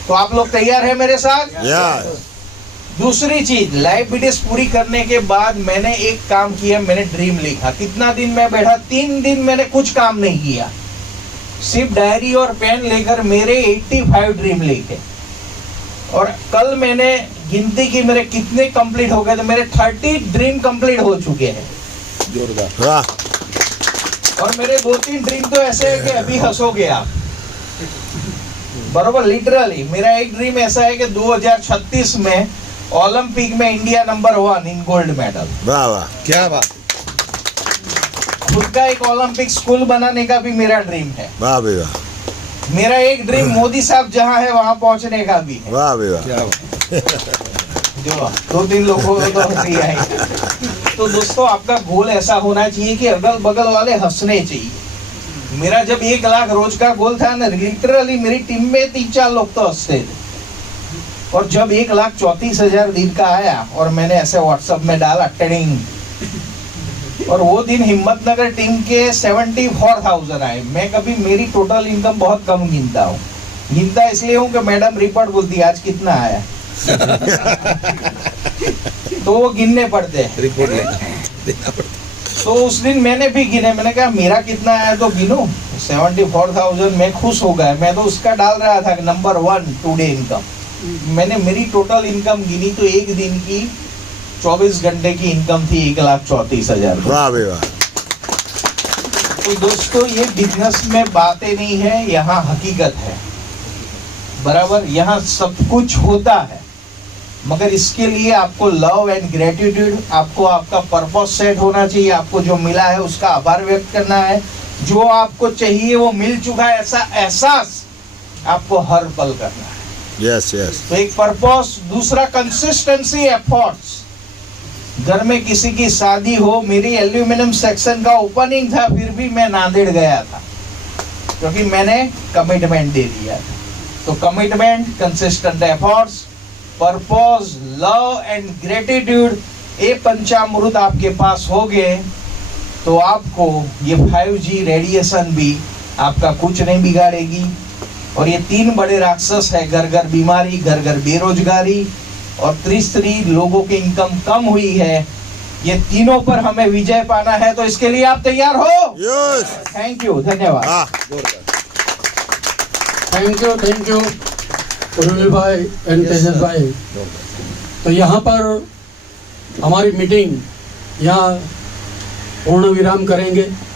तो आप लोग तैयार हैं मेरे साथ? यस। दूसरी चीज, लाइबिलिटीज पूरी करने के बाद मैंने एक काम किया, मैंने ड्रीम लिखा। कितना दिन मैं बैठा? 3 दिन मैंने कुछ काम नहीं किया, सिर्फ डायरी और पेन लेकर मेरे 85 ड्रीम लिखे। और कल मैंने गिनती की मेरे कितने कंप्लीट हो गए, तो मेरे 30 ड्रीम कंप्लीट हो चुके हैं। जोरदार, वाह। और मेरे 2-3 ड्रीम तो ऐसे है कि अभी हंसोगे आप, बरोबर। लिटरली मेरा एक ड्रीम ऐसा है कि 2036 में ओलंपिक में India number 1 in gold medal. वाह वाह, क्या बात। खुद का एक ओलंपिक स्कूल बनाने का भी मेरा ड्रीम है। वाह भाई वाह। मेरा एक ड्रीम मोदी साहब जहां है वहां पहुंचने का भी है। वाह भाई वाह। जो 2-3 लोगों को तो हंसी आई। तो दोस्तों, आपका गोल ऐसा होना चाहिए कि अगल बगल वाले हंसने चाहिए। मेरा जब 1 लाख रोज का गोल था ना, लिटरली मेरी टीम में 3-4 लोग तो हंसते थे। और जब 1,34,000 दिन का आया और मैंने ऐसे व्हाट्सएप में डाला ट्रेडिंग, और वो दिन हिम्मतनगर टीम के 74,000 आए। मैं कभी मेरी टोटल इनकम बहुत कम गिनता हूँ, गिनता इसलिए हूँ कि मैडम रिपोर्ट बोलती आज कितना आया। तो वो गिनने पड़ते हैं, रिपोर्ट देना पड़ता। तो उस दिन मैंने भी गिने, मैंने कहा मेरा कितना आया तो गिनो, 74,000। मैं खुश हो गया, मैं तो उसका डाल रहा था नंबर 1 टुडे इनकम। मैंने मेरी टोटल इनकम गिनी तो एक दिन की 24 घंटे की इनकम थी 1,34,000। वाह बे वाह। तो दोस्तों ये बिजनेस में बातें नहीं है, यहाँ हकीकत है, बराबर। यहाँ सब कुछ होता है, मगर इसके लिए आपको लव एंड ग्रेटिट्यूड, आपको आपका पर्पस सेट होना चाहिए, आपको जो मिला है उसका आभार व्यक्त करना है, जो आपको चाहिए वो मिल चुका है ऐसा एहसास आपको हर पल करना है। Yes yes. तो एक पर्पस, दूसरा कंसिस्टेंसी, एफर्ट्स। घर में किसी की शादी हो, मेरी एल्यूमिनियम सेक्शन का ओपनिंग था, फिर भी मैं नांदेड़ गया था क्योंकि मैंने कमिटमेंट दे दिया था। तो commitment, consistent efforts, purpose, love and gratitude, ये पंचामृत आपके पास हो गए तो आपको ये 5G रेडिएशन भी आपका कुछ नहीं बिगाड़ेगी। और ये 3 बड़े राक्षस है, घर घर बीमारी, घर घर बेरोजगारी और तीसरी लोगों की इनकम कम हुई है। ये तीनों पर हमें विजय पाना है, तो इसके लिए आप तैयार हो? यस। थैंक यू, धन्यवाद। थैंक यू उर्मिल भाई एंड तेजस भाई। तो यहाँ पर हमारी मीटिंग यहाँ पूर्ण विराम करेंगे।